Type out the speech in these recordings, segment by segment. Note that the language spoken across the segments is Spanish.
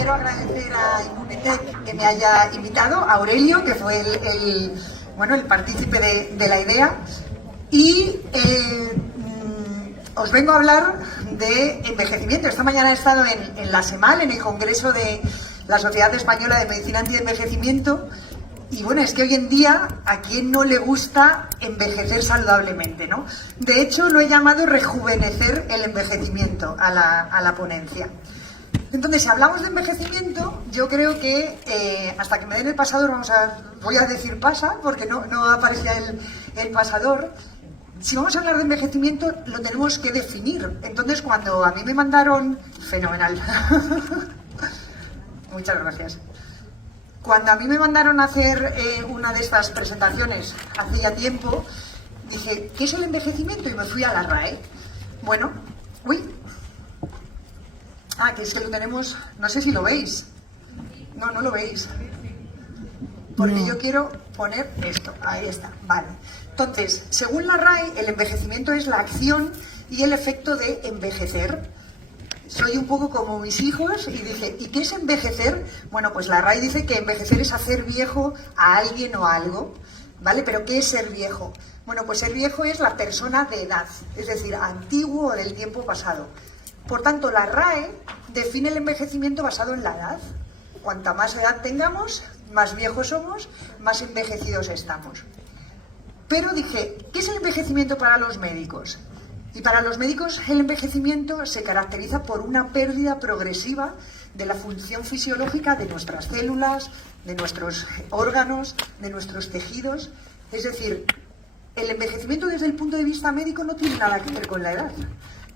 quiero agradecer a Immunetec que me haya invitado, a Aurelio, que fue el partícipe de la idea, y os vengo a hablar de envejecimiento. Esta mañana he estado en la SEMAL, en el Congreso de la Sociedad Española de Medicina Antienvejecimiento, y bueno, es que hoy en día a quién no le gusta envejecer saludablemente, ¿no? De hecho, lo he llamado rejuvenecer el envejecimiento a la ponencia. Entonces, si hablamos de envejecimiento, yo creo que hasta que me den el pasador, voy a decir pasa, porque no aparecía el pasador. Si vamos a hablar de envejecimiento, lo tenemos que definir. Entonces, cuando a mí me mandaron... Fenomenal. Muchas gracias. Cuando a mí me mandaron a hacer una de estas presentaciones hace ya tiempo, dije, ¿qué es el envejecimiento? Y me fui a la RAE. Bueno, que es que lo tenemos, no sé si lo veis. No lo veis. Porque yo quiero poner esto, ahí está, vale. Entonces, según la RAE, el envejecimiento es la acción y el efecto de envejecer. Soy un poco como mis hijos y dije, ¿y qué es envejecer? Bueno, pues la RAE dice que envejecer es hacer viejo a alguien o algo, ¿vale? ¿Pero qué es ser viejo? Bueno, pues ser viejo es la persona de edad, es decir, antiguo o del tiempo pasado. Por tanto, la RAE define el envejecimiento basado en la edad. Cuanta más edad tengamos, más viejos somos, más envejecidos estamos. Pero dije, ¿qué es el envejecimiento para los médicos? Y para los médicos el envejecimiento se caracteriza por una pérdida progresiva de la función fisiológica de nuestras células, de nuestros órganos, de nuestros tejidos. Es decir, el envejecimiento desde el punto de vista médico no tiene nada que ver con la edad.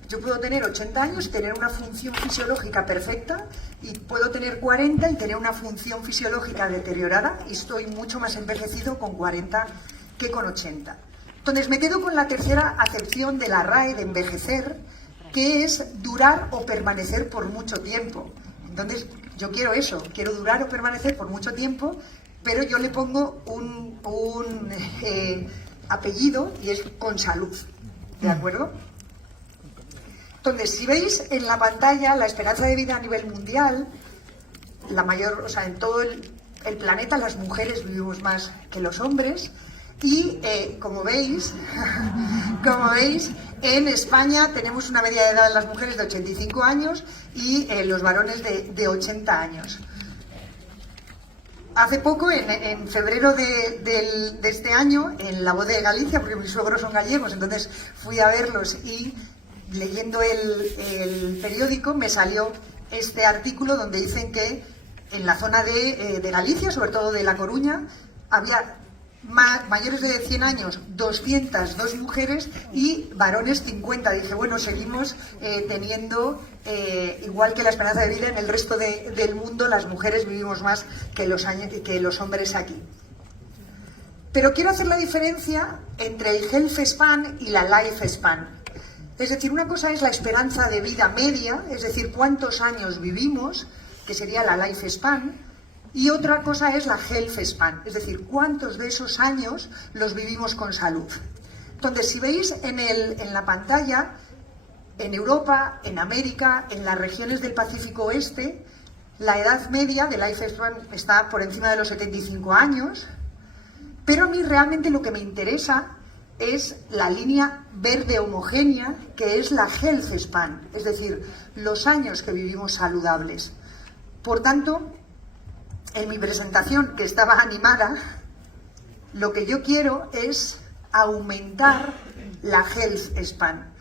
Yo puedo tener 80 años y tener una función fisiológica perfecta, y puedo tener 40 y tener una función fisiológica deteriorada, y estoy mucho más envejecido con 40 que con 80. Entonces me quedo con la tercera acepción de la RAE de envejecer, que es durar o permanecer por mucho tiempo. Entonces yo quiero eso, quiero durar o permanecer por mucho tiempo, pero yo le pongo un apellido, y es con salud, ¿de acuerdo? Entonces, si veis en la pantalla, la esperanza de vida a nivel mundial, en todo el planeta las mujeres vivimos más que los hombres, y como veis, en España tenemos una media de edad de las mujeres de 85 años y los varones de 80 años. Hace poco, en febrero de este año, en La Voz de Galicia, porque mis suegros son gallegos, entonces fui a verlos, y leyendo el periódico me salió este artículo donde dicen que en la zona de Galicia, sobre todo de La Coruña, había mayores de 100 años 202 mujeres y varones 50. Dije, bueno, seguimos teniendo, igual que la esperanza de vida en el resto del mundo, las mujeres vivimos más que los hombres aquí. Pero quiero hacer la diferencia entre el health span y la life span. Es decir, una cosa es la esperanza de vida media, es decir, cuántos años vivimos, que sería la life span, y otra cosa es la health span, es decir, cuántos de esos años los vivimos con salud. Entonces, si veis en la pantalla, en Europa, en América, en las regiones del Pacífico Oeste, la edad media de life span está por encima de los 75 años, pero a mí realmente lo que me interesa es la línea verde homogénea, que es la health span, es decir, los años que vivimos saludables. Por tanto, en mi presentación, que estaba animada, lo que yo quiero es aumentar la health span.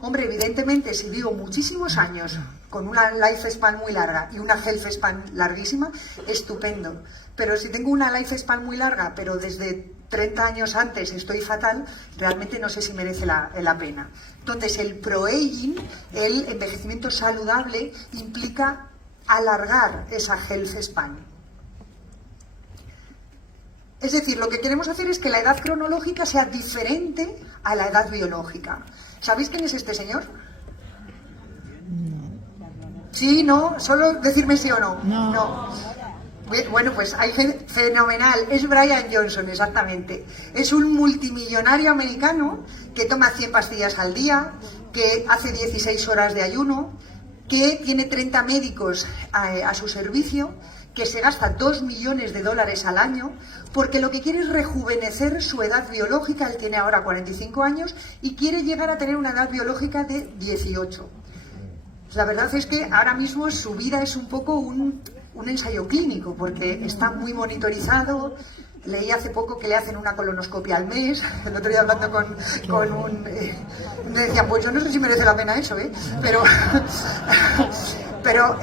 Hombre, evidentemente, si vivo muchísimos años con una life span muy larga y una health span larguísima, estupendo. Pero si tengo una life span muy larga, pero desde 30 años antes estoy fatal, realmente no sé si merece la pena. Entonces, el pro-aging, el envejecimiento saludable, implica alargar esa health span. Es decir, lo que queremos hacer es que la edad cronológica sea diferente a la edad biológica. ¿Sabéis quién es este señor? ¿Sí? ¿No? ¿Solo decirme sí o no? No. Bueno, pues hay fenomenal. Es Brian Johnson, exactamente. Es un multimillonario americano que toma 100 pastillas al día, que hace 16 horas de ayuno, que tiene 30 médicos a su servicio, que se gasta 2 millones de dólares al año, porque lo que quiere es rejuvenecer su edad biológica. Él tiene ahora 45 años y quiere llegar a tener una edad biológica de 18. La verdad es que ahora mismo su vida es un poco un ensayo clínico, porque está muy monitorizado. Leí hace poco que le hacen una colonoscopia al mes. El otro día hablando con un... me decía, pues yo no sé si merece la pena eso, pero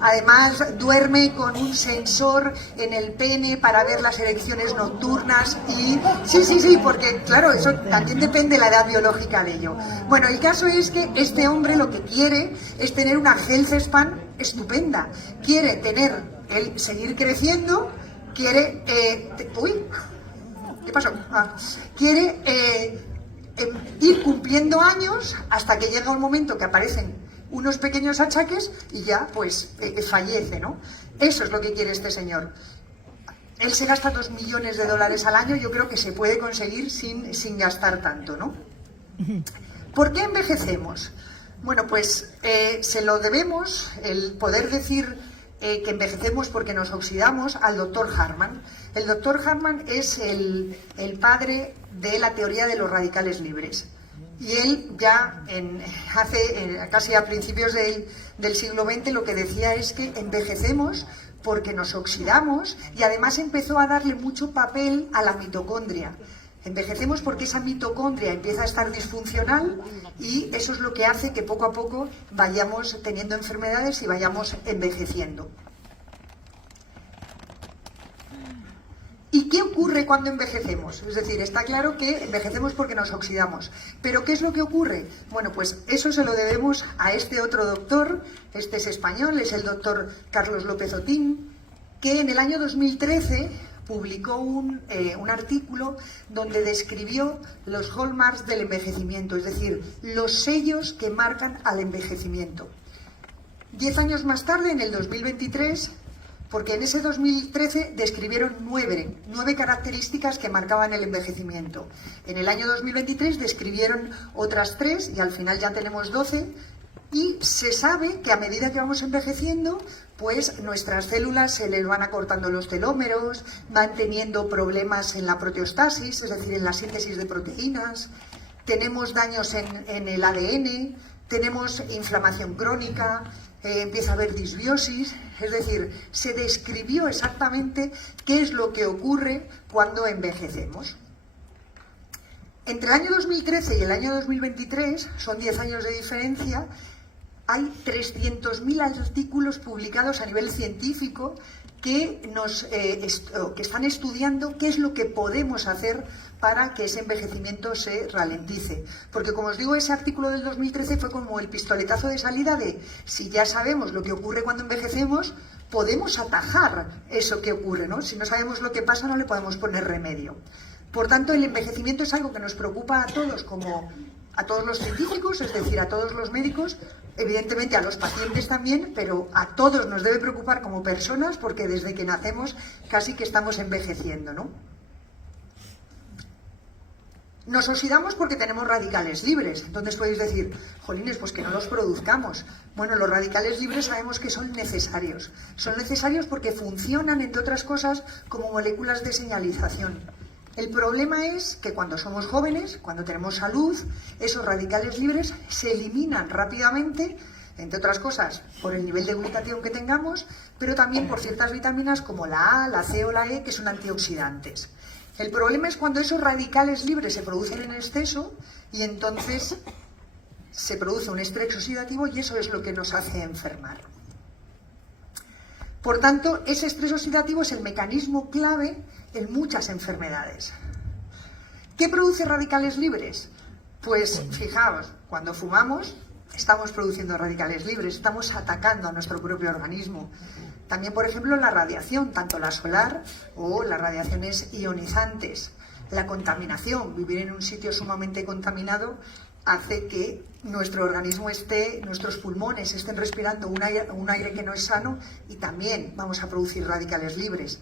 además duerme con un sensor en el pene para ver las erecciones nocturnas y... Sí, porque claro, eso también depende de la edad biológica de ello. Bueno, el caso es que este hombre lo que quiere es tener una health span estupenda. Quiere seguir creciendo, quiere... ¿qué pasó? Quiere ir cumpliendo años hasta que llega un momento que aparecen unos pequeños achaques y ya pues fallece, ¿no? Eso es lo que quiere este señor. Él se gasta 2 millones de dólares al año. Yo creo que se puede conseguir sin gastar tanto, ¿no? ¿Por qué envejecemos? Bueno, pues se lo debemos, el poder decir que envejecemos porque nos oxidamos, al doctor Hartmann. El doctor Hartmann es el padre de la teoría de los radicales libres. Y él ya casi a principios del siglo XX lo que decía es que envejecemos porque nos oxidamos, y además empezó a darle mucho papel a la mitocondria. Envejecemos porque esa mitocondria empieza a estar disfuncional y eso es lo que hace que poco a poco vayamos teniendo enfermedades y vayamos envejeciendo. ¿Y qué ocurre cuando envejecemos? Es decir, está claro que envejecemos porque nos oxidamos. ¿Pero qué es lo que ocurre? Bueno, pues eso se lo debemos a este otro doctor. Este es español, es el doctor Carlos López Otín, que en el año 2013 publicó un artículo donde describió los hallmarks del envejecimiento, es decir, los sellos que marcan al envejecimiento. 10 años más tarde, en el 2023, porque en ese 2013 describieron 9 características que marcaban el envejecimiento. En el año 2023 describieron otras 3 y al final ya tenemos 12. Y se sabe que a medida que vamos envejeciendo, pues nuestras células se les van acortando los telómeros, van teniendo problemas en la proteostasis, es decir, en la síntesis de proteínas, tenemos daños en el ADN, tenemos inflamación crónica, empieza a haber disbiosis, es decir, se describió exactamente qué es lo que ocurre cuando envejecemos. Entre el año 2013 y el año 2023, son 10 años de diferencia, hay 300.000 artículos publicados a nivel científico que están estudiando qué es lo que podemos hacer para que ese envejecimiento se ralentice. Porque, como os digo, ese artículo del 2013 fue como el pistoletazo de salida de, si ya sabemos lo que ocurre cuando envejecemos, podemos atajar eso que ocurre, ¿no? Si no sabemos lo que pasa, no le podemos poner remedio. Por tanto, el envejecimiento es algo que nos preocupa a todos, como a todos los científicos, es decir, a todos los médicos, evidentemente a los pacientes también, pero a todos nos debe preocupar como personas, porque desde que nacemos casi que estamos envejeciendo, ¿no? Nos oxidamos porque tenemos radicales libres. Entonces podéis decir, jolines, pues que no los produzcamos. Bueno, los radicales libres sabemos que son necesarios. Son necesarios porque funcionan, entre otras cosas, como moléculas de señalización. El problema es que cuando somos jóvenes, cuando tenemos salud, esos radicales libres se eliminan rápidamente, entre otras cosas, por el nivel de glutatión que tengamos, pero también por ciertas vitaminas como la A, la C o la E, que son antioxidantes. El problema es cuando esos radicales libres se producen en exceso y entonces se produce un estrés oxidativo y eso es lo que nos hace enfermar. Por tanto, ese estrés oxidativo es el mecanismo clave en muchas enfermedades. ¿Qué produce radicales libres? Pues fijaos, cuando fumamos estamos produciendo radicales libres, estamos atacando a nuestro propio organismo. También, por ejemplo, la radiación, tanto la solar o las radiaciones ionizantes. La contaminación, vivir en un sitio sumamente contaminado hace que nuestro organismo nuestros pulmones estén respirando un aire que no es sano y también vamos a producir radicales libres.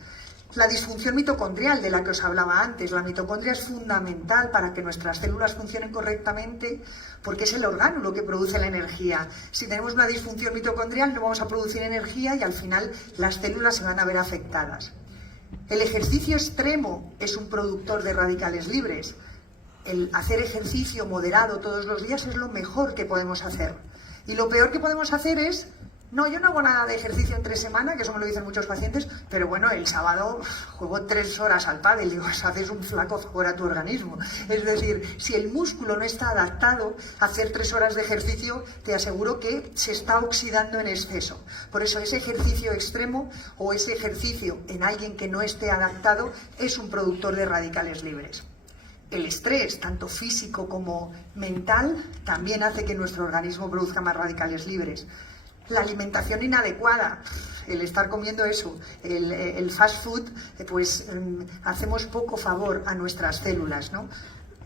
La disfunción mitocondrial de la que os hablaba antes. La mitocondria es fundamental para que nuestras células funcionen correctamente porque es el orgánulo que produce la energía. Si tenemos una disfunción mitocondrial no vamos a producir energía y al final las células se van a ver afectadas. El ejercicio extremo es un productor de radicales libres. El hacer ejercicio moderado todos los días es lo mejor que podemos hacer. Y lo peor que podemos hacer es: no, yo no hago nada de ejercicio entre semana, que eso me lo dicen muchos pacientes, pero bueno, el sábado juego 3 horas al pádel, digo, haces un flaco favor a tu organismo. Es decir, si el músculo no está adaptado a hacer 3 horas de ejercicio, te aseguro que se está oxidando en exceso. Por eso ese ejercicio extremo o ese ejercicio en alguien que no esté adaptado es un productor de radicales libres. El estrés, tanto físico como mental, también hace que nuestro organismo produzca más radicales libres. La alimentación inadecuada, el estar comiendo eso, el fast food, pues hacemos poco favor a nuestras células, ¿no?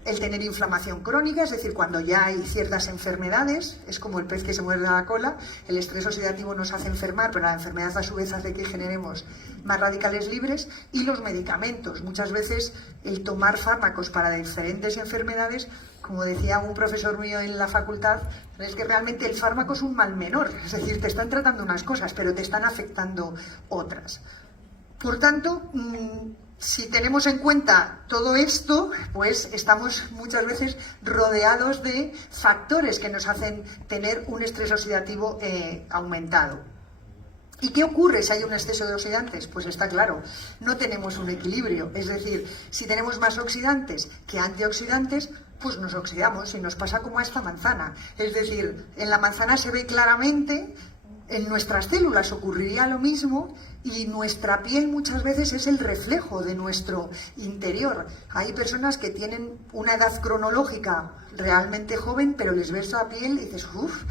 El tener inflamación crónica, es decir, cuando ya hay ciertas enfermedades, es como el pez que se muerde la cola, el estrés oxidativo nos hace enfermar, pero la enfermedad a su vez hace que generemos más radicales libres. Y los medicamentos, muchas veces el tomar fármacos para diferentes enfermedades, como decía un profesor mío en la facultad, es que realmente el fármaco es un mal menor, es decir, te están tratando unas cosas, pero te están afectando otras. Por tanto, si tenemos en cuenta todo esto, pues estamos muchas veces rodeados de factores que nos hacen tener un estrés oxidativo aumentado. ¿Y qué ocurre si hay un exceso de oxidantes? Pues está claro, no tenemos un equilibrio. Es decir, si tenemos más oxidantes que antioxidantes, pues nos oxidamos y nos pasa como a esta manzana. Es decir, en la manzana se ve claramente. En nuestras células ocurriría lo mismo y nuestra piel muchas veces es el reflejo de nuestro interior. Hay personas que tienen una edad cronológica realmente joven, pero les ves la piel y dices, uff,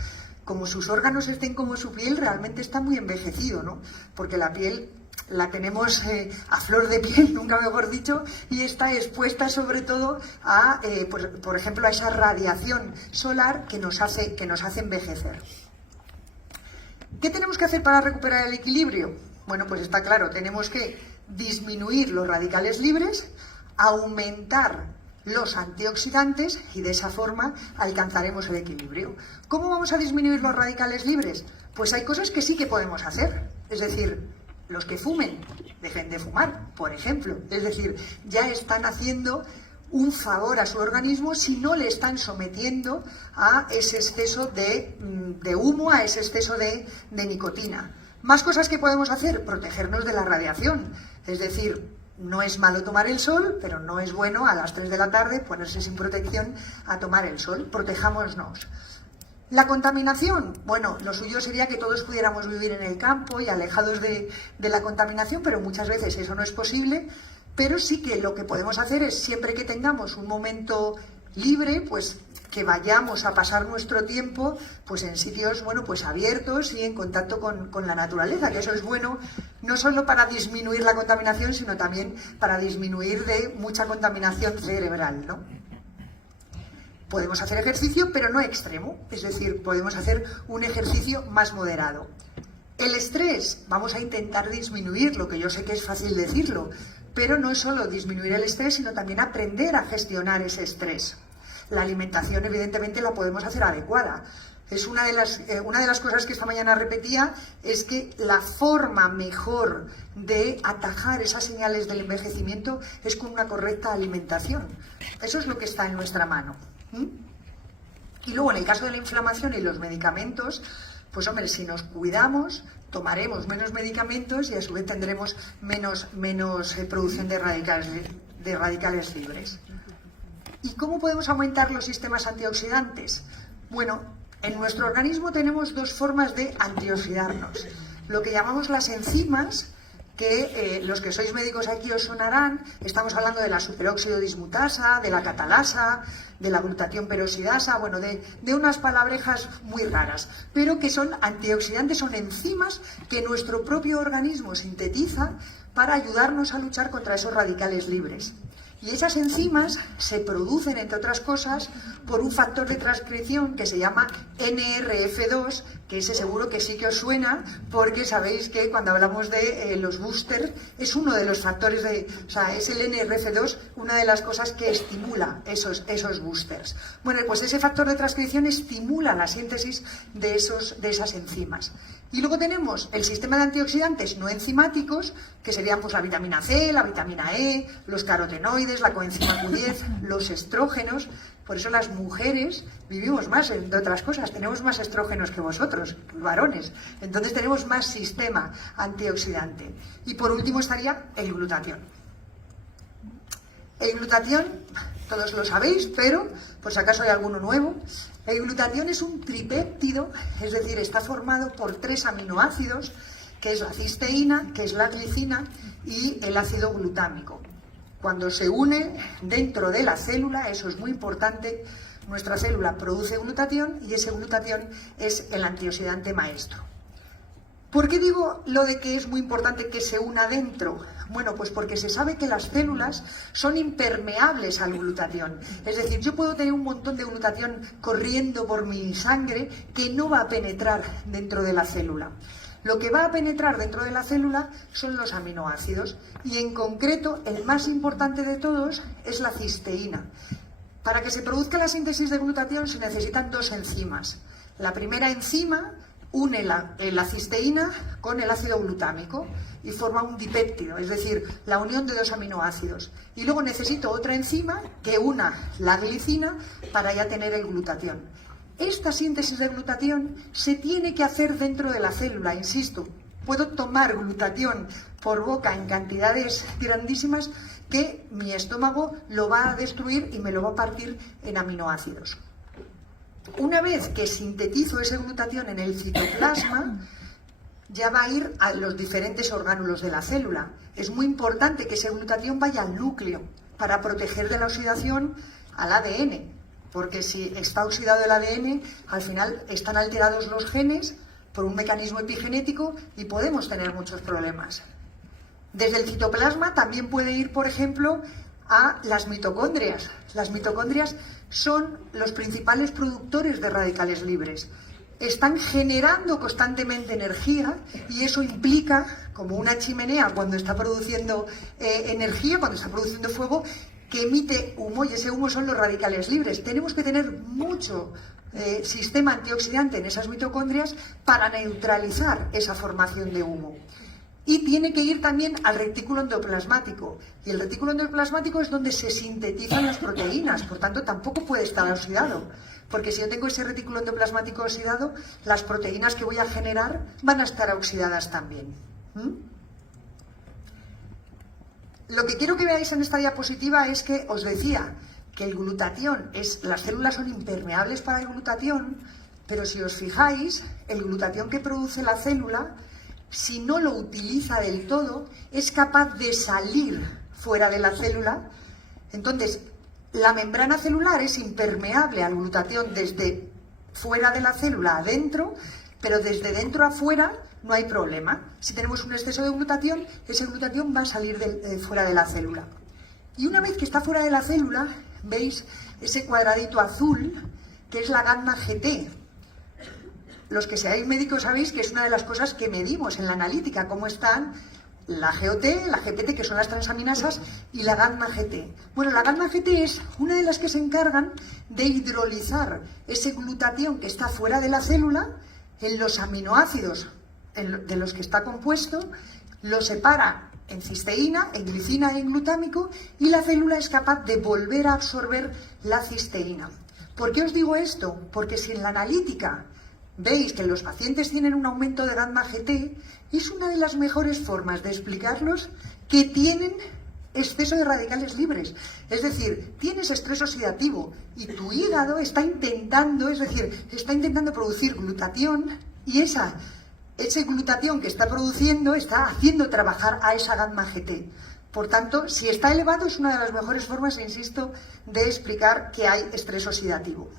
como sus órganos estén como su piel, realmente está muy envejecido, ¿no? Porque la piel la tenemos a flor de piel, nunca mejor dicho, y está expuesta sobre todo a, por ejemplo, a esa radiación solar que nos hace envejecer. ¿Qué tenemos que hacer para recuperar el equilibrio? Bueno, pues está claro, tenemos que disminuir los radicales libres, aumentar los antioxidantes y de esa forma alcanzaremos el equilibrio. ¿Cómo vamos a disminuir los radicales libres? Pues hay cosas que sí que podemos hacer. Es decir, los que fumen, dejen de fumar, por ejemplo. Es decir, ya están haciendo un favor a su organismo si no le están sometiendo a ese exceso de humo, a ese exceso de nicotina. Más cosas que podemos hacer: protegernos de la radiación. Es decir, no es malo tomar el sol, pero no es bueno a las 3 de la tarde ponerse sin protección a tomar el sol. Protejámonos. La contaminación, bueno, lo suyo sería que todos pudiéramos vivir en el campo y alejados de la contaminación, pero muchas veces eso no es posible. Pero sí que lo que podemos hacer es, siempre que tengamos un momento libre, pues que vayamos a pasar nuestro tiempo pues en sitios, bueno, pues abiertos y en contacto con la naturaleza, que eso es bueno no solo para disminuir la contaminación, sino también para disminuir de mucha contaminación cerebral, ¿no? Podemos hacer ejercicio, pero no extremo, es decir, podemos hacer un ejercicio más moderado. El estrés, vamos a intentar disminuirlo, que yo sé que es fácil decirlo, pero no es solo disminuir el estrés, sino también aprender a gestionar ese estrés. La alimentación, evidentemente, la podemos hacer adecuada. Es una de las cosas que esta mañana repetía, es que la forma mejor de atajar esas señales del envejecimiento es con una correcta alimentación. Eso es lo que está en nuestra mano. Y luego, en el caso de la inflamación y los medicamentos, pues hombre, si nos cuidamos, tomaremos menos medicamentos y a su vez tendremos menos producción de radicales libres. ¿Y cómo podemos aumentar los sistemas antioxidantes? Bueno, en nuestro organismo tenemos dos formas de antioxidarnos. Lo que llamamos las enzimas, que los que sois médicos aquí os sonarán. Estamos hablando de la superóxido dismutasa, de la catalasa, de la glutatión peroxidasa, bueno, de unas palabrejas muy raras, pero que son antioxidantes, son enzimas que nuestro propio organismo sintetiza para ayudarnos a luchar contra esos radicales libres. Y esas enzimas se producen, entre otras cosas, por un factor de transcripción que se llama NRF2, que ese seguro que sí que os suena, porque sabéis que cuando hablamos de los boosters, es uno de los factores o sea, es el NRF2 una de las cosas que estimula esos boosters. Bueno, pues ese factor de transcripción estimula la síntesis de esas enzimas. Y luego tenemos el sistema de antioxidantes no enzimáticos, que serían pues la vitamina C, la vitamina E, los carotenoides, la coenzima Q10, los estrógenos. Por eso las mujeres vivimos más, entre otras cosas, tenemos más estrógenos que vosotros, los varones. Entonces tenemos más sistema antioxidante. Y por último estaría el glutatión. El glutatión, todos lo sabéis, pero por si acaso hay alguno nuevo, el glutatión es un tripéptido, es decir, está formado por 3 aminoácidos, que es la cisteína, que es la glicina y el ácido glutámico. Cuando se une dentro de la célula, eso es muy importante, nuestra célula produce glutatión y ese glutatión es el antioxidante maestro. ¿Por qué digo lo de que es muy importante que se una dentro? Bueno, pues porque se sabe que las células son impermeables al glutatión. Es decir, yo puedo tener un montón de glutatión corriendo por mi sangre que no va a penetrar dentro de la célula. Lo que va a penetrar dentro de la célula son los aminoácidos y en concreto el más importante de todos es la cisteína. Para que se produzca la síntesis de glutatión se necesitan 2 enzimas. La primera enzima une la cisteína con el ácido glutámico y forma un dipéptido, es decir, la unión de 2 aminoácidos. Y luego necesito otra enzima que una la glicina para ya tener el glutatión. Esta síntesis de glutatión se tiene que hacer dentro de la célula, insisto. Puedo tomar glutatión por boca en cantidades grandísimas que mi estómago lo va a destruir y me lo va a partir en aminoácidos. Una vez que sintetizo ese glutatión en el citoplasma, ya va a ir a los diferentes orgánulos de la célula. Es muy importante que ese glutatión vaya al núcleo para proteger de la oxidación al ADN, porque si está oxidado el ADN, al final están alterados los genes por un mecanismo epigenético y podemos tener muchos problemas. Desde el citoplasma también puede ir, por ejemplo, a las mitocondrias. Las mitocondrias son los principales productores de radicales libres. Están generando constantemente energía y eso implica, como una chimenea cuando está produciendo energía, cuando está produciendo fuego, que emite humo y ese humo son los radicales libres. Tenemos que tener mucho sistema antioxidante en esas mitocondrias para neutralizar esa formación de humo. Y tiene que ir también al retículo endoplasmático. Y el retículo endoplasmático es donde se sintetizan las proteínas, por tanto tampoco puede estar oxidado. Porque si yo tengo ese retículo endoplasmático oxidado, las proteínas que voy a generar van a estar oxidadas también. Lo que quiero que veáis en esta diapositiva es que os decía que el glutatión, las células son impermeables para el glutatión, pero si os fijáis, el glutatión que produce la célula, si no lo utiliza del todo, es capaz de salir fuera de la célula. Entonces, la membrana celular es impermeable al glutatión desde fuera de la célula adentro, pero desde dentro a fuera no hay problema. Si tenemos un exceso de glutatión, ese glutatión va a salir fuera de la célula. Y una vez que está fuera de la célula, veis ese cuadradito azul, que es la gamma GT. Los que seáis médicos sabéis que es una de las cosas que medimos en la analítica, cómo están la GOT, la GPT, que son las transaminasas, y la gamma GT. Bueno, la gamma GT es una de las que se encargan de hidrolizar ese glutatión que está fuera de la célula en los aminoácidos de los que está compuesto, lo separa en cisteína, en glicina y en glutámico, y la célula es capaz de volver a absorber la cisteína. ¿Por qué os digo esto? Porque si en la analítica veis que los pacientes tienen un aumento de gamma GT, es una de las mejores formas de explicarlos que tienen exceso de radicales libres. Es decir, tienes estrés oxidativo y tu hígado está intentando producir glutatión y ese glutatión que está produciendo está haciendo trabajar a esa gamma GT. Por tanto, si está elevado es una de las mejores formas, insisto, de explicar que hay estrés oxidativo.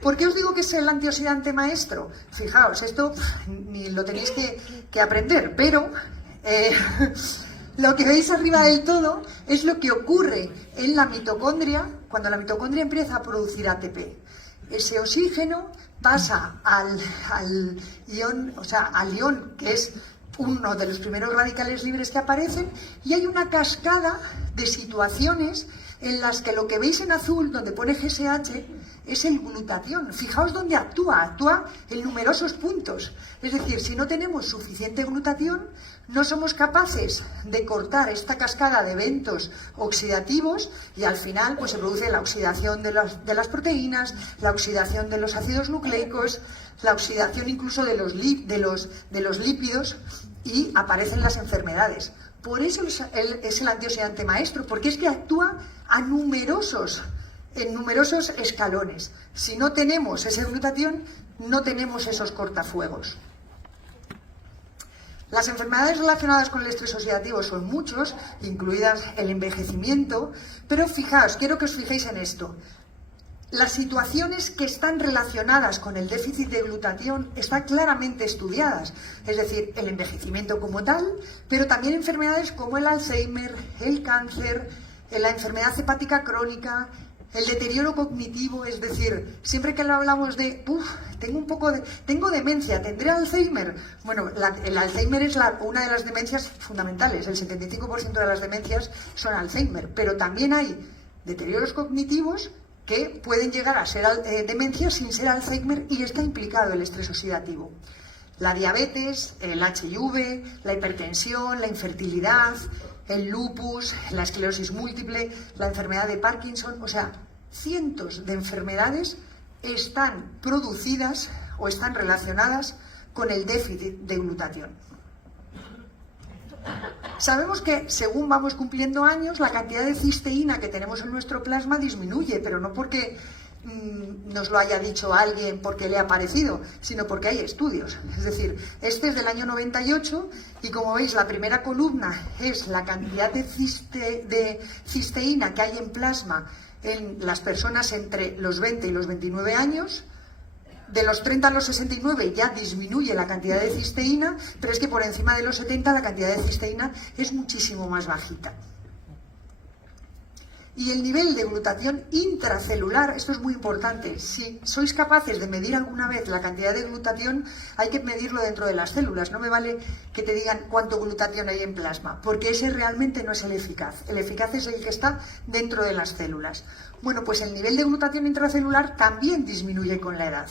¿Por qué os digo que es el antioxidante maestro? Fijaos, esto ni lo tenéis que aprender, pero Lo que veis arriba del todo es lo que ocurre en la mitocondria cuando la mitocondria empieza a producir ATP. Ese oxígeno pasa al ion, al ion, que es uno de los primeros radicales libres que aparecen, y hay una cascada de situaciones en las que lo que veis en azul, donde pone GSH, es el glutatión. Fijaos dónde actúa en numerosos puntos. Es decir, si no tenemos suficiente glutatión, no somos capaces de cortar esta cascada de eventos oxidativos y al final pues se produce la oxidación de las proteínas, la oxidación de los ácidos nucleicos, la oxidación incluso de los lípidos y aparecen las enfermedades. Por eso es el antioxidante maestro, porque es que actúa en numerosos escalones. Si no tenemos esa glutatión, no tenemos esos cortafuegos. Las enfermedades relacionadas con el estrés oxidativo son muchos, incluidas el envejecimiento, pero fijaos, quiero que os fijéis en esto. Las situaciones que están relacionadas con el déficit de glutatión están claramente estudiadas, es decir, el envejecimiento como tal, pero también enfermedades como el Alzheimer, el cáncer, la enfermedad hepática crónica, el deterioro cognitivo, es decir, siempre que hablamos de, tengo demencia, ¿tendré Alzheimer? Bueno, el Alzheimer es una de las demencias fundamentales, el 75% de las demencias son Alzheimer, pero también hay deterioros cognitivos que pueden llegar a ser demencias sin ser Alzheimer y está implicado el estrés oxidativo. La diabetes, el HIV, la hipertensión, la infertilidad, el lupus, la esclerosis múltiple, la enfermedad de Parkinson, o sea, cientos de enfermedades están producidas o están relacionadas con el déficit de glutatión. Sabemos que según vamos cumpliendo años, la cantidad de cisteína que tenemos en nuestro plasma disminuye, pero no porque nos lo haya dicho alguien porque le ha parecido, sino porque hay estudios. Es decir, este es del año 98 y como veis la primera columna es la cantidad de cisteína que hay en plasma en las personas entre los 20 y los 29 años. De los 30 a los 69 ya disminuye la cantidad de cisteína, pero es que por encima de los 70 la cantidad de cisteína es muchísimo más bajita. Y el nivel de glutatión intracelular, esto es muy importante, si sois capaces de medir alguna vez la cantidad de glutatión, hay que medirlo dentro de las células, no me vale que te digan cuánto glutatión hay en plasma, porque ese realmente no es el eficaz es el que está dentro de las células. Bueno, pues el nivel de glutatión intracelular también disminuye con la edad.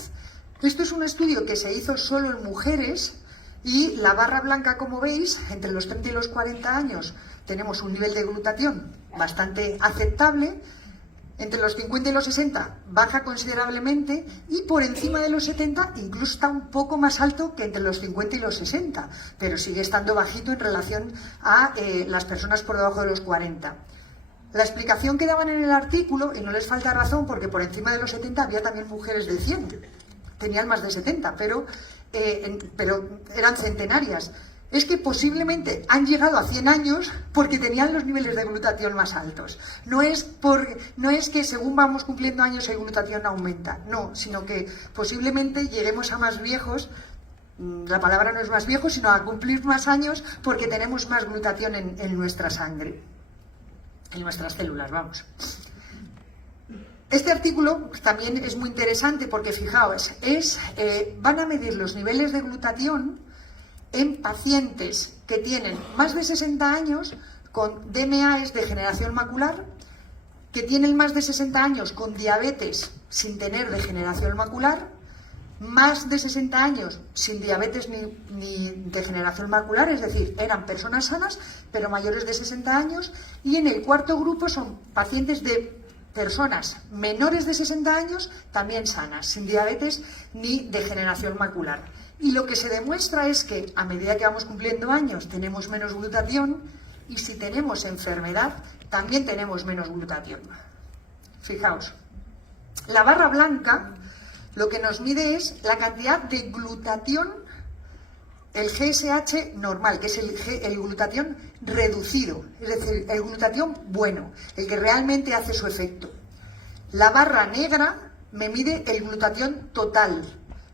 Esto es un estudio que se hizo solo en mujeres y la barra blanca, como veis, entre los 30 y los 40 años tenemos un nivel de glutatión bastante aceptable, entre los 50 y los 60 baja considerablemente y por encima de los 70 incluso está un poco más alto que entre los 50 y los 60, pero sigue estando bajito en relación a las personas por debajo de los 40. La explicación que daban en el artículo, y no les falta razón porque por encima de los 70 había también mujeres de 100, tenían más de 70, pero eran centenarias. Es que posiblemente han llegado a 100 años porque tenían los niveles de glutatión más altos. No es que según vamos cumpliendo años el glutatión aumenta, no, sino que posiblemente lleguemos a más viejos, la palabra no es más viejos, sino a cumplir más años porque tenemos más glutatión en nuestra sangre, en nuestras células, vamos. Este artículo también es muy interesante porque, fijaos, van a medir los niveles de glutatión en pacientes que tienen más de 60 años con DMA, es degeneración macular, que tienen más de 60 años con diabetes sin tener degeneración macular, más de 60 años sin diabetes ni degeneración macular, es decir, eran personas sanas, pero mayores de 60 años, y en el cuarto grupo son pacientes de personas menores de 60 años, también sanas, sin diabetes ni degeneración macular. Y lo que se demuestra es que a medida que vamos cumpliendo años tenemos menos glutatión y si tenemos enfermedad también tenemos menos glutatión. Fijaos, la barra blanca lo que nos mide es la cantidad de glutatión, el GSH normal, que es el glutatión reducido, es decir, el glutatión bueno, el que realmente hace su efecto. La barra negra me mide el glutatión total.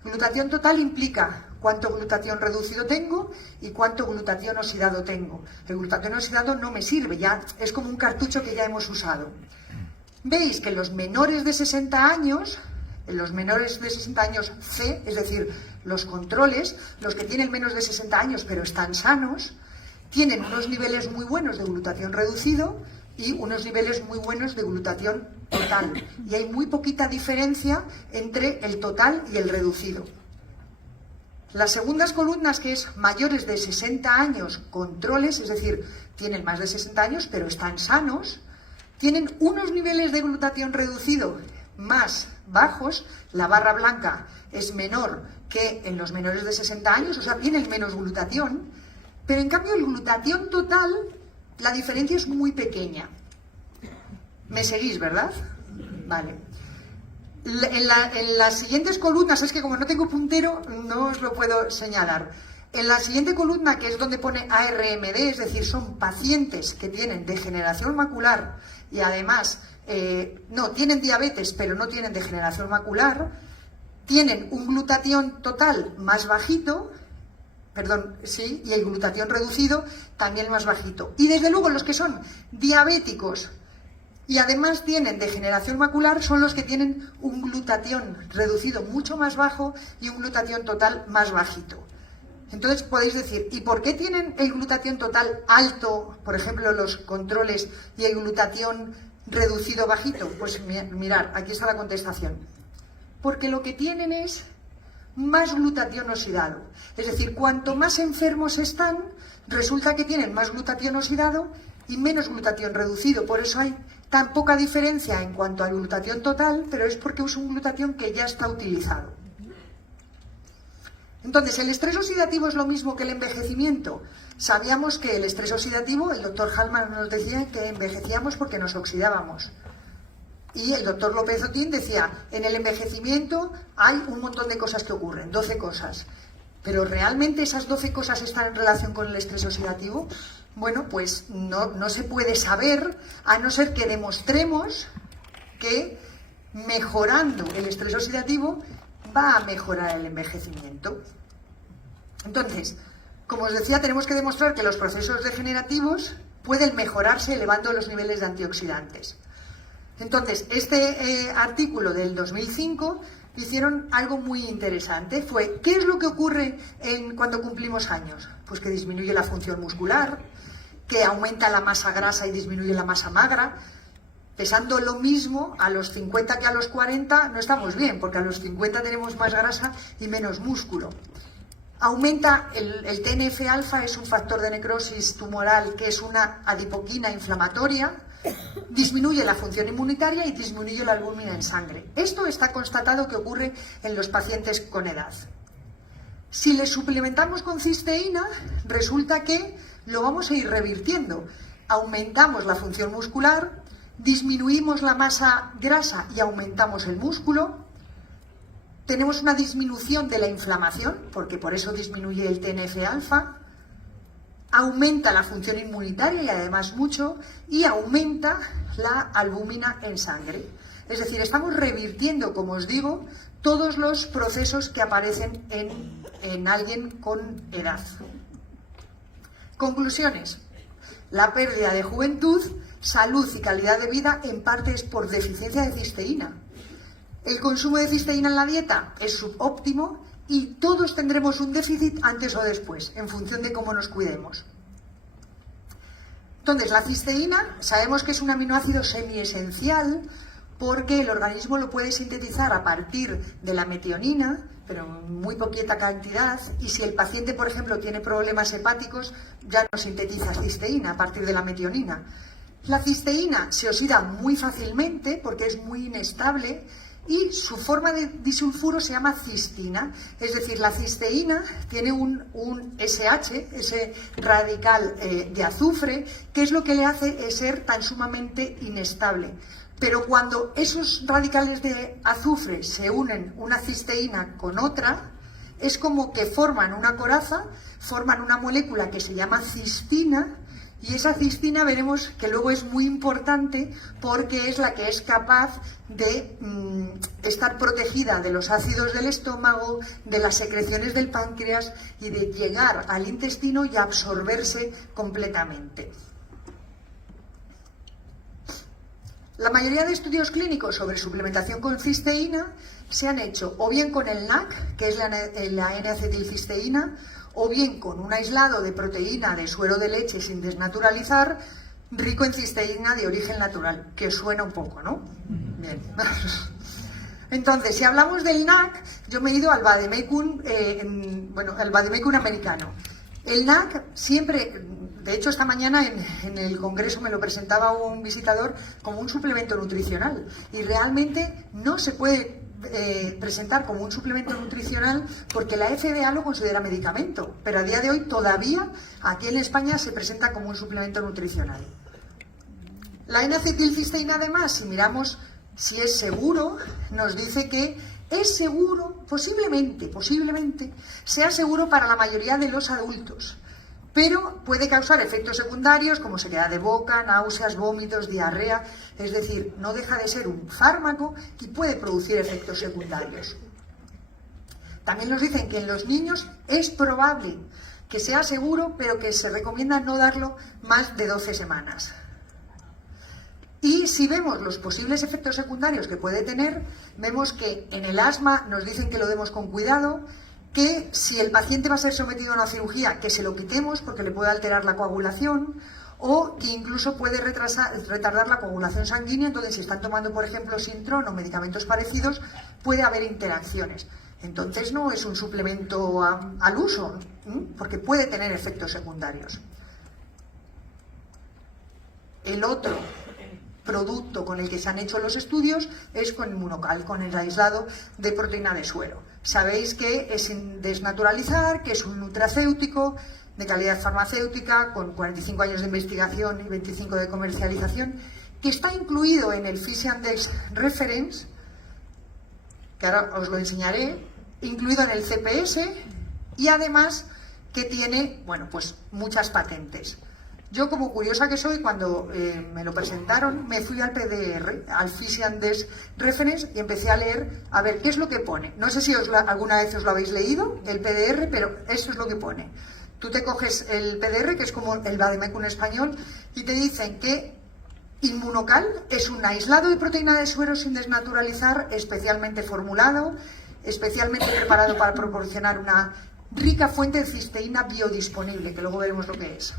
Glutatión total implica cuánto glutatión reducido tengo y cuánto glutatión oxidado tengo. El glutatión oxidado no me sirve, ya es como un cartucho que ya hemos usado. Veis que los menores de 60 años, C, es decir, los controles, los que tienen menos de 60 años pero están sanos, tienen unos niveles muy buenos de glutatión reducido y unos niveles muy buenos de glutatión total. Y hay muy poquita diferencia entre el total y el reducido. Las segundas columnas, que es mayores de 60 años, controles, es decir, tienen más de 60 años pero están sanos, tienen unos niveles de glutatión reducido más bajos, la barra blanca es menor que en los menores de 60 años, o sea, tienen menos glutatión, pero en cambio el glutatión total, la diferencia es muy pequeña. ¿Me seguís, verdad? Vale. En las siguientes columnas, es que como no tengo puntero, no os lo puedo señalar. En la siguiente columna, que es donde pone ARMD, es decir, son pacientes que tienen degeneración macular y además, no, tienen diabetes, pero no tienen degeneración macular, tienen un glutatión total más bajito, y el glutatión reducido también más bajito. Y desde luego los que son diabéticos y además tienen degeneración macular son los que tienen un glutatión reducido mucho más bajo y un glutatión total más bajito. Entonces podéis decir, ¿y por qué tienen el glutatión total alto, por ejemplo, los controles, y el glutatión reducido bajito? Pues mirad, aquí está la contestación. Porque lo que tienen es más glutatión oxidado. Es decir, cuanto más enfermos están, resulta que tienen más glutatión oxidado y menos glutatión reducido. Por eso hay tan poca diferencia en cuanto al glutatión total, pero es porque es un glutatión que ya está utilizado. Entonces, ¿el estrés oxidativo es lo mismo que el envejecimiento? Sabíamos que el estrés oxidativo, el doctor Hallman nos decía que envejecíamos porque nos oxidábamos. Y el doctor López Otín decía, en el envejecimiento hay un montón de cosas que ocurren, 12 cosas. ¿Pero realmente esas 12 cosas están en relación con el estrés oxidativo? Bueno, pues no se puede saber, a no ser que demostremos que mejorando el estrés oxidativo va a mejorar el envejecimiento. Entonces, como os decía, tenemos que demostrar que los procesos degenerativos pueden mejorarse elevando los niveles de antioxidantes. Entonces, este artículo del 2005 hicieron algo muy interesante. ¿Qué es lo que ocurre cuando cumplimos años? Pues que disminuye la función muscular, que aumenta la masa grasa y disminuye la masa magra. Pesando lo mismo a los 50 que a los 40 no estamos bien, porque a los 50 tenemos más grasa y menos músculo. Aumenta el TNF-alfa, es un factor de necrosis tumoral que es una adipoquina inflamatoria, disminuye la función inmunitaria y disminuye la albúmina en sangre. Esto está constatado que ocurre en los pacientes con edad. Si le suplementamos con cisteína, resulta que lo vamos a ir revirtiendo. Aumentamos la función muscular, disminuimos la masa grasa y aumentamos el músculo. Tenemos una disminución de la inflamación, porque por eso disminuye el TNF-alfa. Aumenta la función inmunitaria y además mucho, y aumenta la albúmina en sangre. Es decir, estamos revirtiendo, como os digo, todos los procesos que aparecen en alguien con edad. Conclusiones. La pérdida de juventud, salud y calidad de vida en parte es por deficiencia de cisteína. El consumo de cisteína en la dieta es subóptimo y todos tendremos un déficit antes o después, en función de cómo nos cuidemos. Entonces, la cisteína sabemos que es un aminoácido semiesencial porque el organismo lo puede sintetizar a partir de la metionina, pero en muy poquita cantidad, y si el paciente, por ejemplo, tiene problemas hepáticos, ya no sintetiza cisteína a partir de la metionina. La cisteína se oxida muy fácilmente porque es muy inestable y su forma de disulfuro se llama cistina, es decir, la cisteína tiene un SH, ese radical de azufre, que es lo que le hace ser tan sumamente inestable. Pero cuando esos radicales de azufre se unen una cisteína con otra, es como que forman una coraza, forman una molécula que se llama cistina, Y esa cistina veremos que luego es muy importante porque es la que es capaz de estar protegida de los ácidos del estómago, de las secreciones del páncreas y de llegar al intestino y absorberse completamente. La mayoría de estudios clínicos sobre suplementación con cisteína se han hecho o bien con el NAC, que es la N-acetilcisteína, o bien con un aislado de proteína de suero de leche sin desnaturalizar, rico en cisteína de origen natural, que suena un poco, ¿no? Bien. Entonces, si hablamos del NAC, yo me he ido al Vademecum, al Vademecum americano. El NAC siempre, de hecho esta mañana en el congreso me lo presentaba un visitador como un suplemento nutricional y realmente no se puede presentar como un suplemento nutricional porque la FDA lo considera medicamento, pero a día de hoy todavía aquí en España se presenta como un suplemento nutricional. La N-acetilcisteína además, si miramos si es seguro, nos dice que es seguro, posiblemente sea seguro para la mayoría de los adultos, pero puede causar efectos secundarios como sequedad de boca, náuseas, vómitos, diarrea, es decir, no deja de ser un fármaco y puede producir efectos secundarios. También nos dicen que en los niños es probable que sea seguro, pero que se recomienda no darlo más de 12 semanas. Y si vemos los posibles efectos secundarios que puede tener, vemos que en el asma nos dicen que lo demos con cuidado, que si el paciente va a ser sometido a una cirugía, que se lo quitemos porque le puede alterar la coagulación o que incluso puede retardar la coagulación sanguínea. Entonces, si están tomando, por ejemplo, Sintrom o medicamentos parecidos, puede haber interacciones. Entonces, no es un suplemento al uso, porque puede tener efectos secundarios. El otro producto con el que se han hecho los estudios es con Immunocal, con el aislado de proteína de suero. Sabéis que es sin desnaturalizar, que es un nutracéutico de calidad farmacéutica, con 45 años de investigación y 25 de comercialización, que está incluido en el Fish and Dex Reference, que ahora os lo enseñaré, incluido en el CPS y además que tiene, pues muchas patentes. Yo, como curiosa que soy, cuando me lo presentaron, me fui al PDR, al Fish and Dex Reference, y empecé a leer, a ver qué es lo que pone. No sé si alguna vez os lo habéis leído, el PDR, pero eso es lo que pone. Tú te coges el PDR, que es como el Vademecum español, y te dicen que Immunocal es un aislado de proteína de suero sin desnaturalizar, especialmente formulado, especialmente preparado para proporcionar una rica fuente de cisteína biodisponible, que luego veremos lo que es.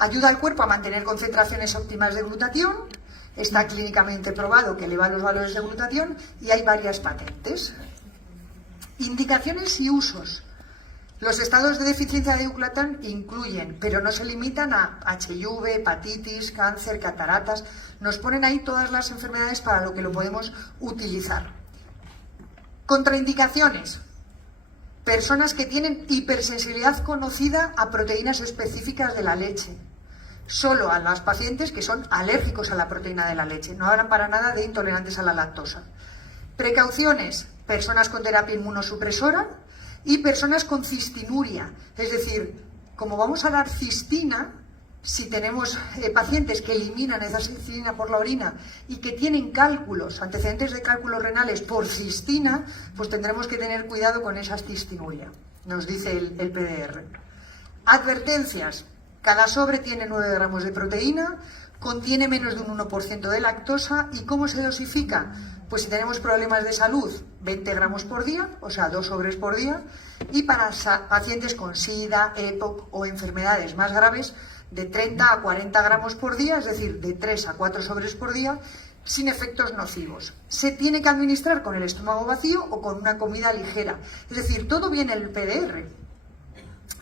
Ayuda al cuerpo a mantener concentraciones óptimas de glutatión, está clínicamente probado que eleva los valores de glutatión y hay varias patentes. Indicaciones y usos. Los estados de deficiencia de glutatión incluyen, pero no se limitan a HIV, hepatitis, cáncer, cataratas. Nos ponen ahí todas las enfermedades para lo que lo podemos utilizar. Contraindicaciones. Personas que tienen hipersensibilidad conocida a proteínas específicas de la leche. Solo a los pacientes que son alérgicos a la proteína de la leche. No hablan para nada de intolerantes a la lactosa. Precauciones. Personas con terapia inmunosupresora y personas con cistinuria. Es decir, como vamos a dar cistina, si tenemos pacientes que eliminan esa cistina por la orina y que tienen cálculos, antecedentes de cálculos renales por cistina, pues tendremos que tener cuidado con esa cistinuria, nos dice el PDR. Advertencias. Cada sobre tiene 9 gramos de proteína, contiene menos de un 1% de lactosa. ¿Y cómo se dosifica? Pues si tenemos problemas de salud, 20 gramos por día, o sea, 2 sobres por día. Y para pacientes con SIDA, EPOC o enfermedades más graves, de 30 a 40 gramos por día, es decir, de 3 a 4 sobres por día, sin efectos nocivos. Se tiene que administrar con el estómago vacío o con una comida ligera. Es decir, todo viene en el PDR.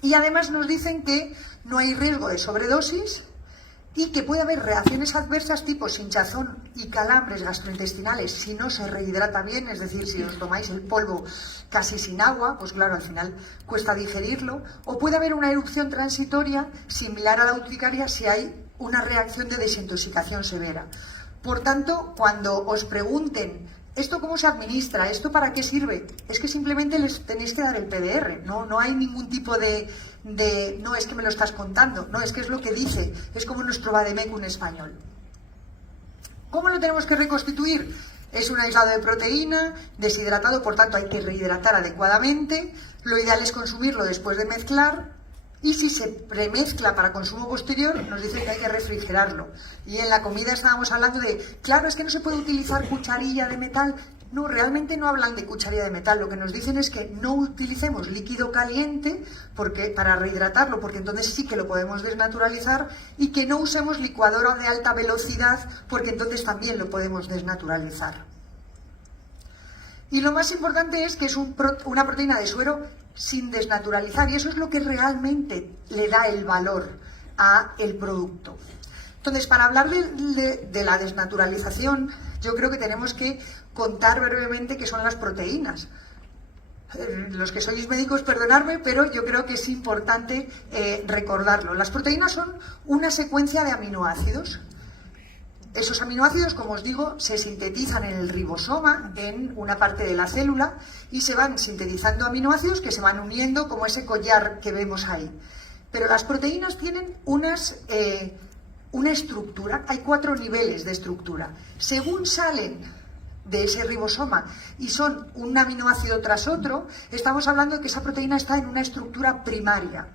Y además nos dicen que no hay riesgo de sobredosis y que puede haber reacciones adversas tipo hinchazón y calambres gastrointestinales si no se rehidrata bien, es decir, si os tomáis el polvo casi sin agua, pues claro, al final cuesta digerirlo, o puede haber una erupción transitoria similar a la urticaria si hay una reacción de desintoxicación severa. Por tanto, cuando os pregunten ¿Esto cómo se administra? ¿Esto para qué sirve? Es que simplemente les tenéis que dar el PDR, no hay ningún tipo de no, es que me lo estás contando, no, es que es lo que dice, es como nuestro vademecum español. ¿Cómo lo tenemos que reconstituir? Es un aislado de proteína, deshidratado, por tanto hay que rehidratar adecuadamente, lo ideal es consumirlo después de mezclar, y si se premezcla para consumo posterior, nos dicen que hay que refrigerarlo. Y en la comida estábamos hablando de, claro, es que no se puede utilizar cucharilla de metal. No, realmente no hablan de cucharilla de metal. Lo que nos dicen es que no utilicemos líquido caliente para rehidratarlo, porque entonces sí que lo podemos desnaturalizar, y que no usemos licuadora de alta velocidad, porque entonces también lo podemos desnaturalizar. Y lo más importante es que es una proteína de suero sin desnaturalizar, y eso es lo que realmente le da el valor al producto. Entonces, para hablar de la desnaturalización, yo creo que tenemos que contar brevemente qué son las proteínas. Los que sois médicos, perdonadme, pero yo creo que es importante recordarlo. Las proteínas son una secuencia de aminoácidos. Esos aminoácidos, como os digo, se sintetizan en el ribosoma, en una parte de la célula, y se van sintetizando aminoácidos que se van uniendo como ese collar que vemos ahí. Pero las proteínas tienen una estructura, hay 4 niveles de estructura. Según salen de ese ribosoma y son un aminoácido tras otro, estamos hablando de que esa proteína está en una estructura primaria.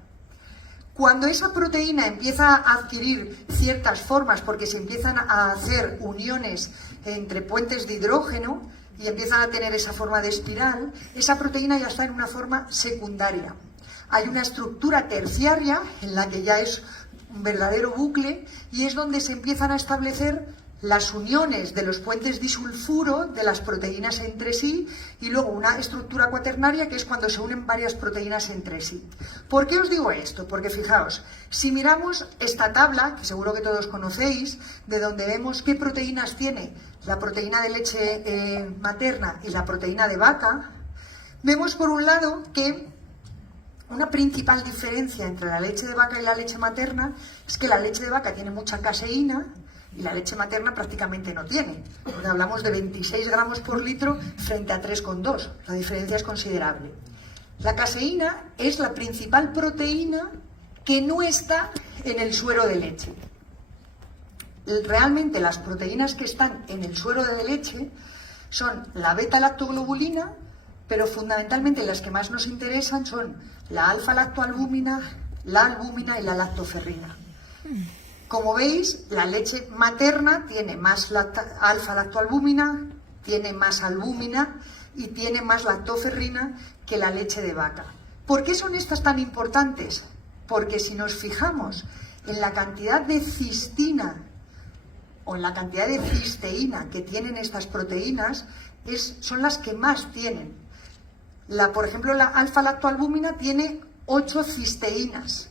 Cuando esa proteína empieza a adquirir ciertas formas, porque se empiezan a hacer uniones entre puentes de hidrógeno y empiezan a tener esa forma de espiral, esa proteína ya está en una forma secundaria. Hay una estructura terciaria en la que ya es un verdadero bucle, y es donde se empiezan a establecer las uniones de los puentes disulfuro de las proteínas entre sí, y luego una estructura cuaternaria, que es cuando se unen varias proteínas entre sí. ¿Por qué os digo esto? Porque fijaos, si miramos esta tabla, que seguro que todos conocéis, de donde vemos qué proteínas tiene la proteína de leche materna y la proteína de vaca, vemos por un lado que una principal diferencia entre la leche de vaca y la leche materna es que la leche de vaca tiene mucha caseína y la leche materna prácticamente no tiene. Donde hablamos de 26 gramos por litro frente a 3,2. La diferencia es considerable. La caseína es la principal proteína que no está en el suero de leche. Realmente las proteínas que están en el suero de leche son la beta-lactoglobulina, pero fundamentalmente las que más nos interesan son la alfa-lactoalbúmina, la albúmina y la lactoferrina. Como veis, la leche materna tiene más alfa-lactoalbúmina, tiene más albúmina y tiene más lactoferrina que la leche de vaca. ¿Por qué son estas tan importantes? Porque si nos fijamos en la cantidad de cistina o en la cantidad de cisteína que tienen estas proteínas, son las que más tienen. Por ejemplo, la alfa-lactoalbúmina tiene 8 cisteínas,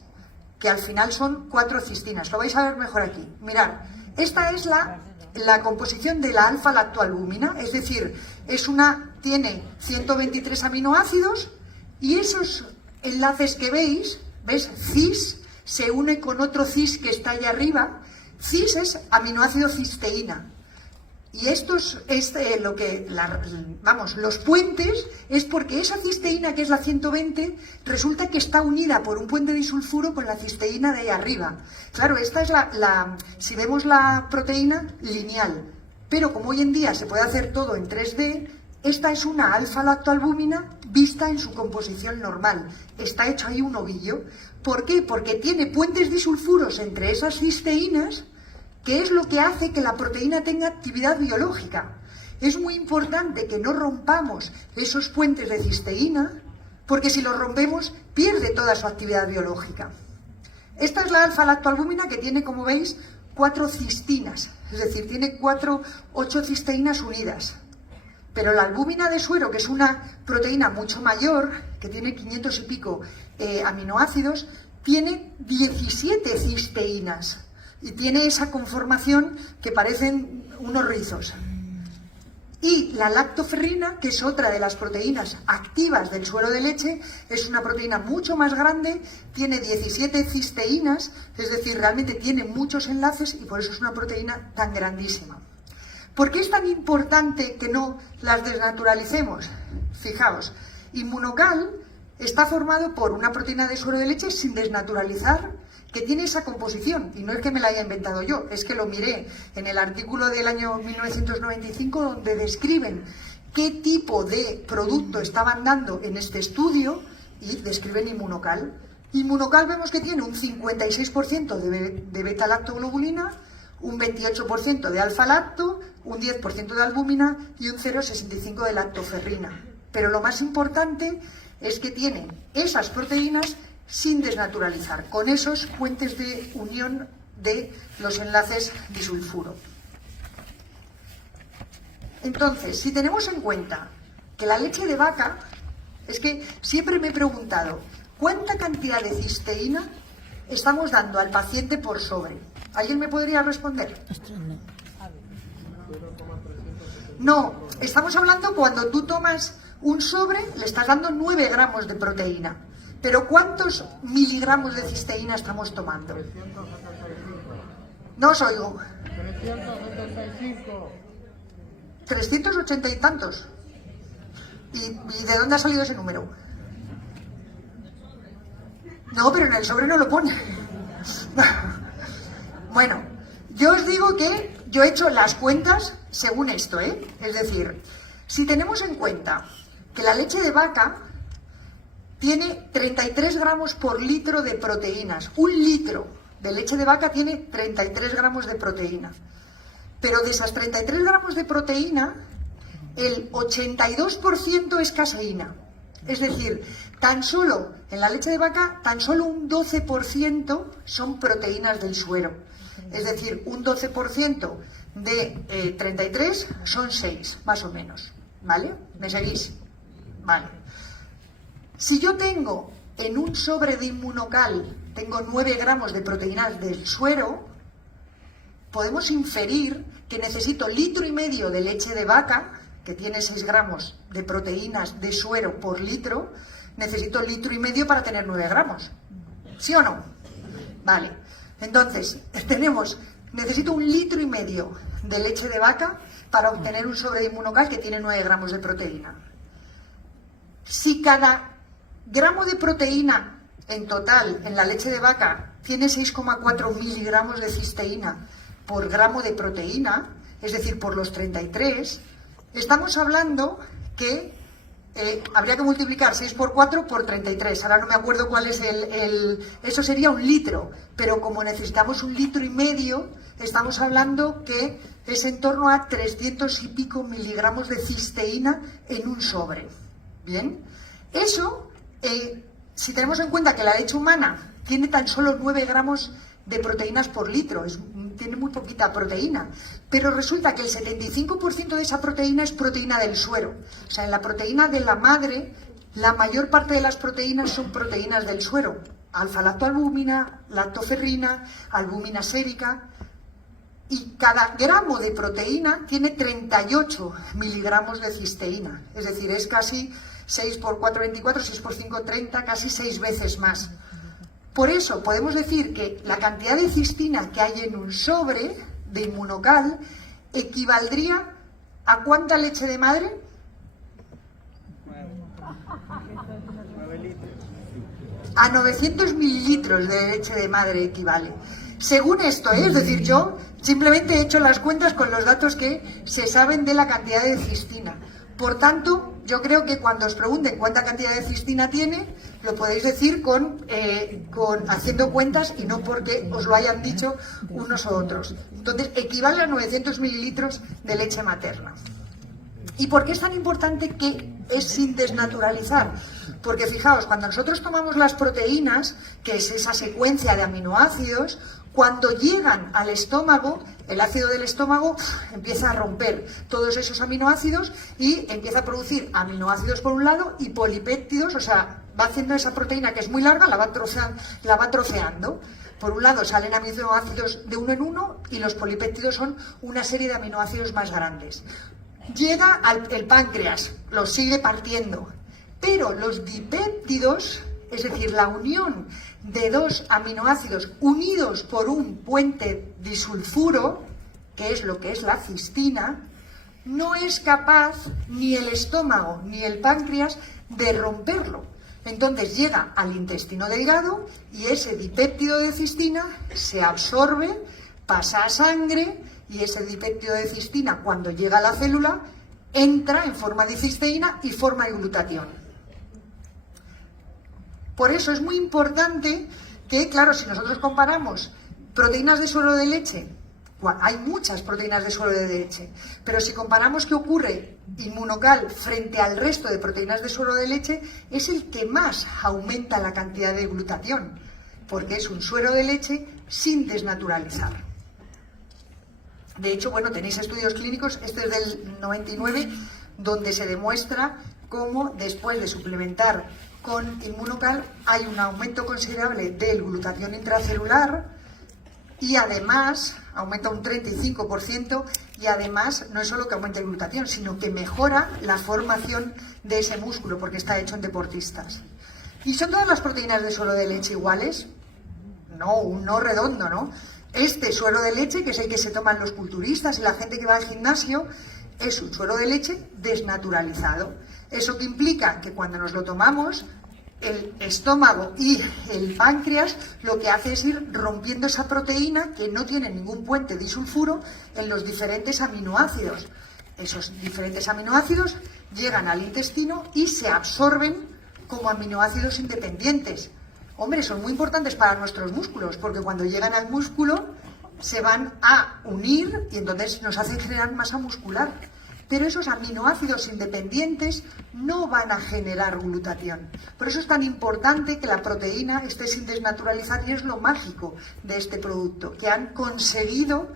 que al final son 4 cistinas. Lo vais a ver mejor aquí. Mirad, esta es la composición de la alfa-lactoalbúmina, es decir, tiene 123 aminoácidos, y esos enlaces que veis, ¿ves? Cis se une con otro cis que está allá arriba. Cis es aminoácido cisteína. Y los puentes es porque esa cisteína, que es la 120, resulta que está unida por un puente disulfuro con la cisteína de ahí arriba. Claro, esta es si vemos la proteína lineal, pero como hoy en día se puede hacer todo en 3D, esta es una alfa-lactoalbúmina vista en su composición normal. Está hecho ahí un ovillo. ¿Por qué? Porque tiene puentes disulfuros entre esas cisteínas, que es lo que hace que la proteína tenga actividad biológica. Es muy importante que no rompamos esos puentes de cisteína, porque si los rompemos, pierde toda su actividad biológica. Esta es la alfa-lactoalbúmina, que tiene, como veis, 4 cistinas, es decir, tiene 8 cisteínas unidas. Pero la albúmina de suero, que es una proteína mucho mayor, que tiene 500 y pico aminoácidos, tiene 17 cisteínas. Y tiene esa conformación que parecen unos rizos. Y la lactoferrina, que es otra de las proteínas activas del suero de leche, es una proteína mucho más grande, tiene 17 cisteínas, es decir, realmente tiene muchos enlaces, y por eso es una proteína tan grandísima. ¿Por qué es tan importante que no las desnaturalicemos? Fijaos, Inmunocal está formado por una proteína de suero de leche sin desnaturalizar, que tiene esa composición, y no es que me la haya inventado yo, es que lo miré en el artículo del año 1995 donde describen qué tipo de producto estaban dando en este estudio y describen Inmunocal. Inmunocal vemos que tiene un 56% de beta-lactoglobulina, un 28% de alfa-lacto, un 10% de albúmina y un 0,65% de lactoferrina. Pero lo más importante es que tiene esas proteínas sin desnaturalizar, con esos puentes de unión de los enlaces disulfuro. Entonces, si tenemos en cuenta que la leche de vaca, es que siempre me he preguntado, ¿cuánta cantidad de cisteína estamos dando al paciente por sobre? ¿Alguien me podría responder? No, estamos hablando cuando tú tomas un sobre, le estás dando 9 gramos de proteína. Pero ¿cuántos miligramos de cisteína estamos tomando? 375. No os oigo. 375. 380 y tantos. ¿Y de dónde ha salido ese número? No, pero en el sobre no lo pone. Bueno, yo os digo que yo he hecho las cuentas según esto, ¿eh? Es decir, si tenemos en cuenta que la leche de vaca tiene 33 gramos por litro de proteínas. Un litro de leche de vaca tiene 33 gramos de proteína. Pero de esas 33 gramos de proteína, el 82% es caseína. Es decir, tan solo en la leche de vaca, tan solo un 12% son proteínas del suero. Es decir, un 12% de 33 son 6, más o menos. ¿Vale? ¿Me seguís? Vale. Si yo tengo en un sobre de Inmunocal, tengo 9 gramos de proteínas del suero, podemos inferir que necesito 1,5 litros de leche de vaca, que tiene 6 gramos de proteínas de suero por litro, necesito 1,5 litros para tener 9 gramos. ¿Sí o no? Vale. Entonces, necesito 1,5 litros de leche de vaca para obtener un sobre de Inmunocal que tiene 9 gramos de proteína. Si cada gramo de proteína en total en la leche de vaca tiene 6,4 miligramos de cisteína por gramo de proteína, es decir, por los 33, estamos hablando que habría que multiplicar 6 por 4 por 33. Ahora no me acuerdo cuál es eso sería 1 litro, pero como necesitamos 1,5 litros, estamos hablando que es en torno a 300 y pico miligramos de cisteína en un sobre. ¿Bien? Eso, si tenemos en cuenta que la leche humana tiene tan solo 9 gramos de proteínas por litro, tiene muy poquita proteína, pero resulta que el 75% de esa proteína es proteína del suero. O sea, en la proteína de la madre, la mayor parte de las proteínas son proteínas del suero. Alfa-lactoalbúmina, lactoferrina, albúmina sérica. Y cada gramo de proteína tiene 38 miligramos de cisteína. Es decir, es casi 6 por 4, 24, 6 por 5, 30, casi 6 veces más. Por eso podemos decir que la cantidad de cisteína que hay en un sobre de Inmunocal equivaldría ¿a cuánta leche de madre? 9 litros. A 900 mililitros de leche de madre equivale. Según esto, es decir, yo simplemente he hecho las cuentas con los datos que se saben de la cantidad de cisteína. Por tanto, yo creo que cuando os pregunten cuánta cantidad de cisteína tiene, lo podéis decir haciendo cuentas y no porque os lo hayan dicho unos u otros. Entonces, equivale a 900 mililitros de leche materna. ¿Y por qué es tan importante que es sin desnaturalizar? Porque fijaos, cuando nosotros tomamos las proteínas, que es esa secuencia de aminoácidos, cuando llegan al estómago, el ácido del estómago empieza a romper todos esos aminoácidos y empieza a producir aminoácidos por un lado y polipéptidos, o sea, va haciendo esa proteína que es muy larga, la va troceando. Por un lado salen aminoácidos de uno en uno y los polipéptidos son una serie de aminoácidos más grandes. Llega el páncreas, los sigue partiendo, pero los dipéptidos, es decir, la unión de dos aminoácidos unidos por un puente disulfuro, que es lo que es la cistina, no es capaz ni el estómago ni el páncreas de romperlo. Entonces llega al intestino delgado y ese dipéptido de cistina se absorbe, pasa a sangre y ese dipéptido de cistina, cuando llega a la célula, entra en forma de cisteína y forma el glutatión. Por eso es muy importante que, claro, si nosotros comparamos proteínas de suero de leche, hay muchas proteínas de suero de leche, pero si comparamos qué ocurre Inmunocal frente al resto de proteínas de suero de leche, es el que más aumenta la cantidad de glutatión, porque es un suero de leche sin desnaturalizar. De hecho, bueno, tenéis estudios clínicos, este es del 99, donde se demuestra cómo después de suplementar con Inmunocal hay un aumento considerable del glutatión intracelular y además aumenta un 35% y además no es solo que aumente el glutatión, sino que mejora la formación de ese músculo porque está hecho en deportistas. ¿Y son todas las proteínas de suero de leche iguales? No, un no redondo, ¿no? Este suero de leche, que es el que se toman los culturistas y la gente que va al gimnasio, es un suero de leche desnaturalizado. Eso que implica que cuando nos lo tomamos, el estómago y el páncreas lo que hace es ir rompiendo esa proteína que no tiene ningún puente disulfuro en los diferentes aminoácidos. Esos diferentes aminoácidos llegan al intestino y se absorben como aminoácidos independientes. Hombre, son muy importantes para nuestros músculos, porque cuando llegan al músculo se van a unir y entonces nos hacen generar masa muscular. Pero esos aminoácidos independientes no van a generar glutatión. Por eso es tan importante que la proteína esté sin desnaturalizar y es lo mágico de este producto, que han conseguido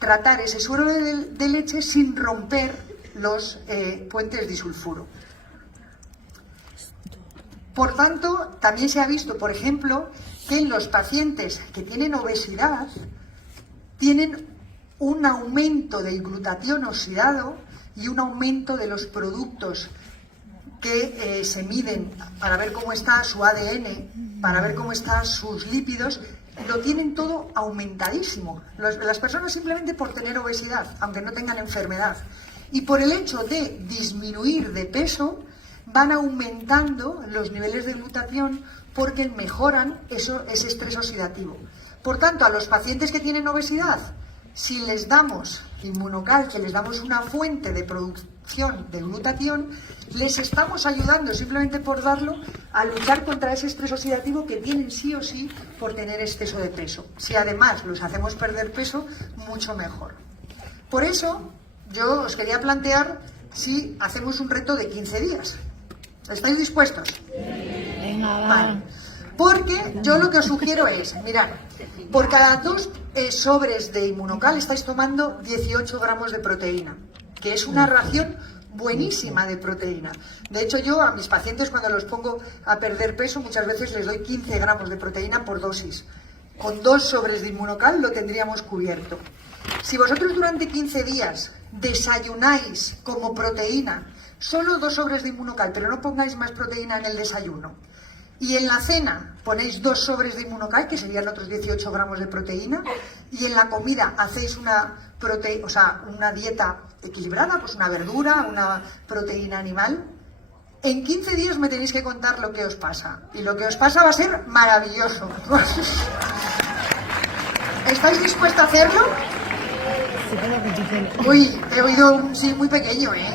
tratar ese suero de leche sin romper los puentes disulfuro. Por tanto, también se ha visto, por ejemplo, que en los pacientes que tienen obesidad tienen un aumento del glutatión oxidado y un aumento de los productos que se miden para ver cómo está su ADN, para ver cómo están sus lípidos, lo tienen todo aumentadísimo. Las personas simplemente por tener obesidad, aunque no tengan enfermedad, y por el hecho de disminuir de peso, van aumentando los niveles de glutatión porque mejoran ese estrés oxidativo. Por tanto, a los pacientes que tienen obesidad, si les damos Inmunocal, que les damos una fuente de producción de glutatión, les estamos ayudando simplemente por darlo a luchar contra ese estrés oxidativo que tienen sí o sí por tener exceso de peso. Si además los hacemos perder peso, mucho mejor. Por eso, yo os quería plantear si hacemos un reto de 15 días. ¿Estáis dispuestos? Venga, va. Vale. Porque yo lo que os sugiero es, mirad, por cada 2 sobres de Inmunocal estáis tomando 18 gramos de proteína, que es una ración buenísima de proteína. De hecho, yo a mis pacientes cuando los pongo a perder peso, muchas veces les doy 15 gramos de proteína por dosis. Con 2 sobres de Inmunocal lo tendríamos cubierto. Si vosotros durante 15 días desayunáis como proteína, solo 2 sobres de Inmunocal, pero no pongáis más proteína en el desayuno, y en la cena ponéis 2 sobres de Inmunocal, que serían otros 18 gramos de proteína, y en la comida hacéis una dieta equilibrada, pues una verdura, una proteína animal, en 15 días me tenéis que contar lo que os pasa. Y lo que os pasa va a ser maravilloso. ¿Estáis dispuestos a hacerlo? Uy, he oído un sí muy pequeño, ¿eh?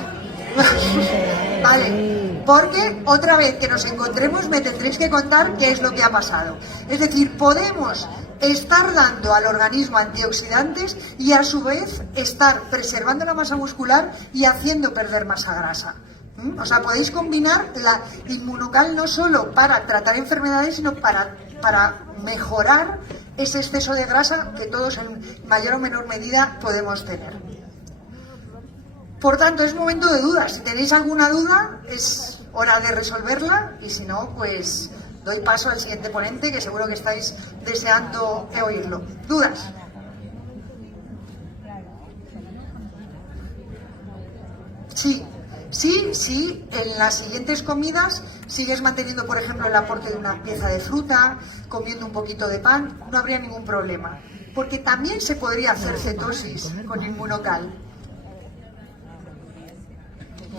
Vale, porque otra vez que nos encontremos me tendréis que contar qué es lo que ha pasado. Es decir, podemos estar dando al organismo antioxidantes y a su vez estar preservando la masa muscular y haciendo perder masa grasa. O sea, podéis combinar la Inmunocal no solo para tratar enfermedades, sino para mejorar ese exceso de grasa que todos en mayor o menor medida podemos tener. Por tanto, es momento de dudas. Si tenéis alguna duda, es hora de resolverla y si no, pues doy paso al siguiente ponente, que seguro que estáis deseando oírlo. ¿Dudas? Sí, en las siguientes comidas sigues manteniendo, por ejemplo, el aporte de una pieza de fruta, comiendo un poquito de pan, no habría ningún problema. Porque también se podría hacer cetosis con inmunocal.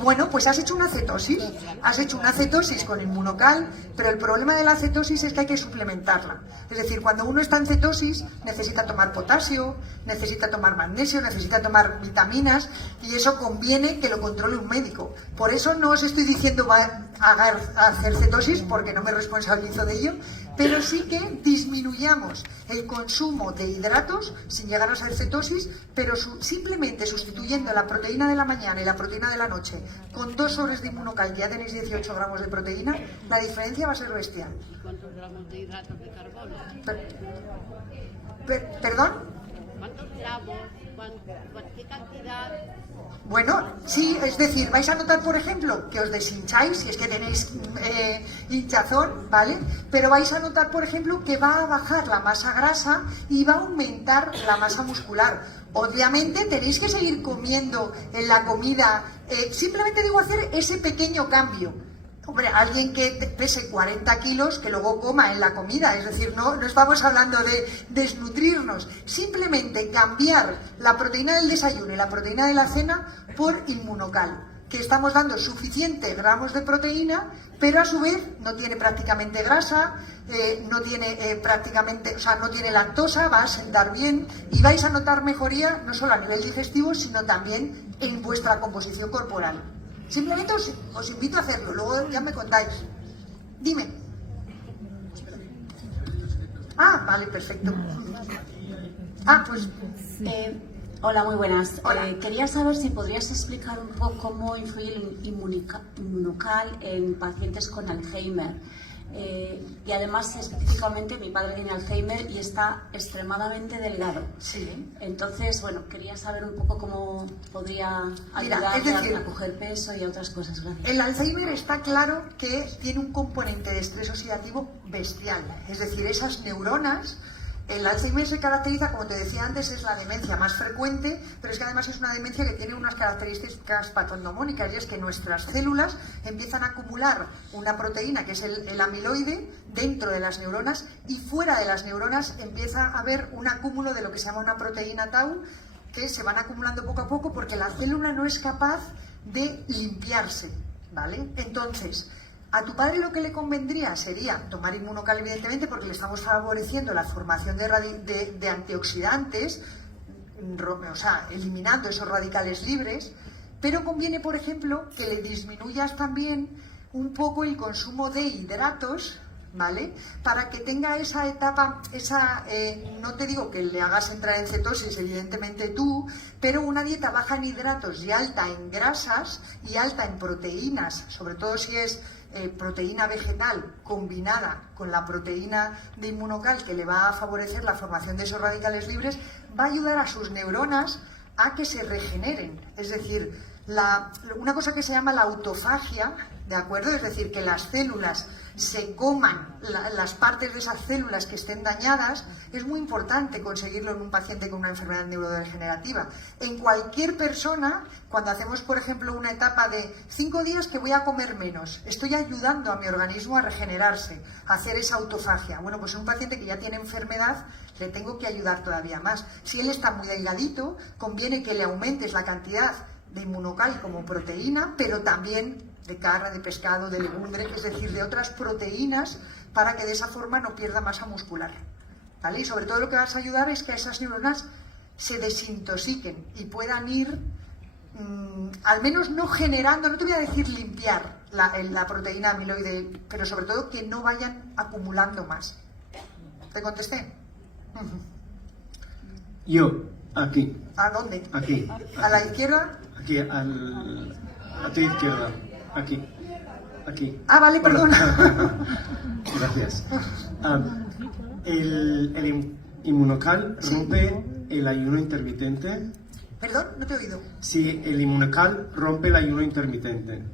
Bueno, pues has hecho una cetosis con inmunocal, pero el problema de la cetosis es que hay que suplementarla. Es decir, cuando uno está en cetosis necesita tomar potasio, necesita tomar magnesio, necesita tomar vitaminas, y eso conviene que lo controle un médico. Por eso no os estoy diciendo a hacer cetosis, porque no me responsabilizo de ello, pero sí que disminuyamos el consumo de hidratos sin llegar a ser cetosis, pero simplemente sustituyendo la proteína de la mañana y la proteína de la noche con 2 sobres de inmunocal, que ya tenéis 18 gramos de proteína, la diferencia va a ser bestial. ¿Y cuántos gramos de hidratos de carbono? ¿Perdón? ¿Cuántos gramos? ¿Qué cantidad? Bueno, sí, es decir, vais a notar, por ejemplo, que os deshincháis, si es que tenéis hinchazón, ¿vale? Pero vais a notar, por ejemplo, que va a bajar la masa grasa y va a aumentar la masa muscular. Obviamente tenéis que seguir comiendo en la comida, simplemente digo hacer ese pequeño cambio. Hombre, alguien que pese 40 kilos, que luego coma en la comida, es decir, no estamos hablando de desnutrirnos, simplemente cambiar la proteína del desayuno y la proteína de la cena por inmunocal, que estamos dando suficientes gramos de proteína, pero a su vez no tiene prácticamente grasa, no tiene no tiene lactosa, va a sentar bien y vais a notar mejoría no solo a nivel digestivo, sino también en vuestra composición corporal. Simplemente os invito a hacerlo, luego ya me contáis. Dime. Ah, vale, perfecto. Ah, pues... Hola, muy buenas. Hola. Quería saber si podrías explicar un poco cómo influye el inmunocal en pacientes con Alzheimer. Y además, específicamente, mi padre tiene Alzheimer y está extremadamente delgado. Sí. Entonces, bueno, quería saber un poco cómo podría Mira, es ayudarle decir, a coger peso y a otras cosas. Gracias. el Alzheimer está claro que tiene un componente de estrés oxidativo bestial. Es decir, esas neuronas... El Alzheimer se caracteriza, como te decía antes, es la demencia más frecuente, pero es que además es una demencia que tiene unas características patognomónicas, y es que nuestras células empiezan a acumular una proteína, que es el amiloide, dentro de las neuronas, y fuera de las neuronas empieza a haber un acúmulo de lo que se llama una proteína tau, que se van acumulando poco a poco porque la célula no es capaz de limpiarse, ¿vale? Entonces... a tu padre lo que le convendría sería tomar inmunocal, evidentemente, porque le estamos favoreciendo la formación de antioxidantes, o sea, eliminando esos radicales libres, pero conviene, por ejemplo, que le disminuyas también un poco el consumo de hidratos, ¿vale? Para que tenga esa etapa, no te digo que le hagas entrar en cetosis, evidentemente tú, pero una dieta baja en hidratos y alta en grasas y alta en proteínas, sobre todo si es proteína vegetal combinada con la proteína de inmunocal, que le va a favorecer la formación de esos radicales libres, va a ayudar a sus neuronas a que se regeneren. Es decir, una cosa que se llama la autofagia, ¿de acuerdo? Es decir, que las células se coman las partes de esas células que estén dañadas, es muy importante conseguirlo en un paciente con una enfermedad neurodegenerativa. En cualquier persona, cuando hacemos, por ejemplo, una etapa de 5 días que voy a comer menos, estoy ayudando a mi organismo a regenerarse, a hacer esa autofagia. Bueno, pues en un paciente que ya tiene enfermedad, le tengo que ayudar todavía más. Si él está muy delgadito, conviene que le aumentes la cantidad de inmunocal como proteína, pero también de carne, de pescado, de legumbre, es decir, de otras proteínas, para que de esa forma no pierda masa muscular, ¿vale? Y sobre todo lo que vas a ayudar es que esas neuronas se desintoxiquen y puedan ir, al menos no generando, no te voy a decir limpiar la proteína amiloide, pero sobre todo que no vayan acumulando más. ¿Te contesté? Yo, aquí. ¿A dónde? Aquí. ¿A la izquierda? Aquí, a tu izquierda. Aquí. Aquí. Ah, vale, Bueno. perdona. Gracias. El inmunocal rompe el ayuno intermitente. Perdón, no te he oído. Si el inmunocal rompe el ayuno intermitente.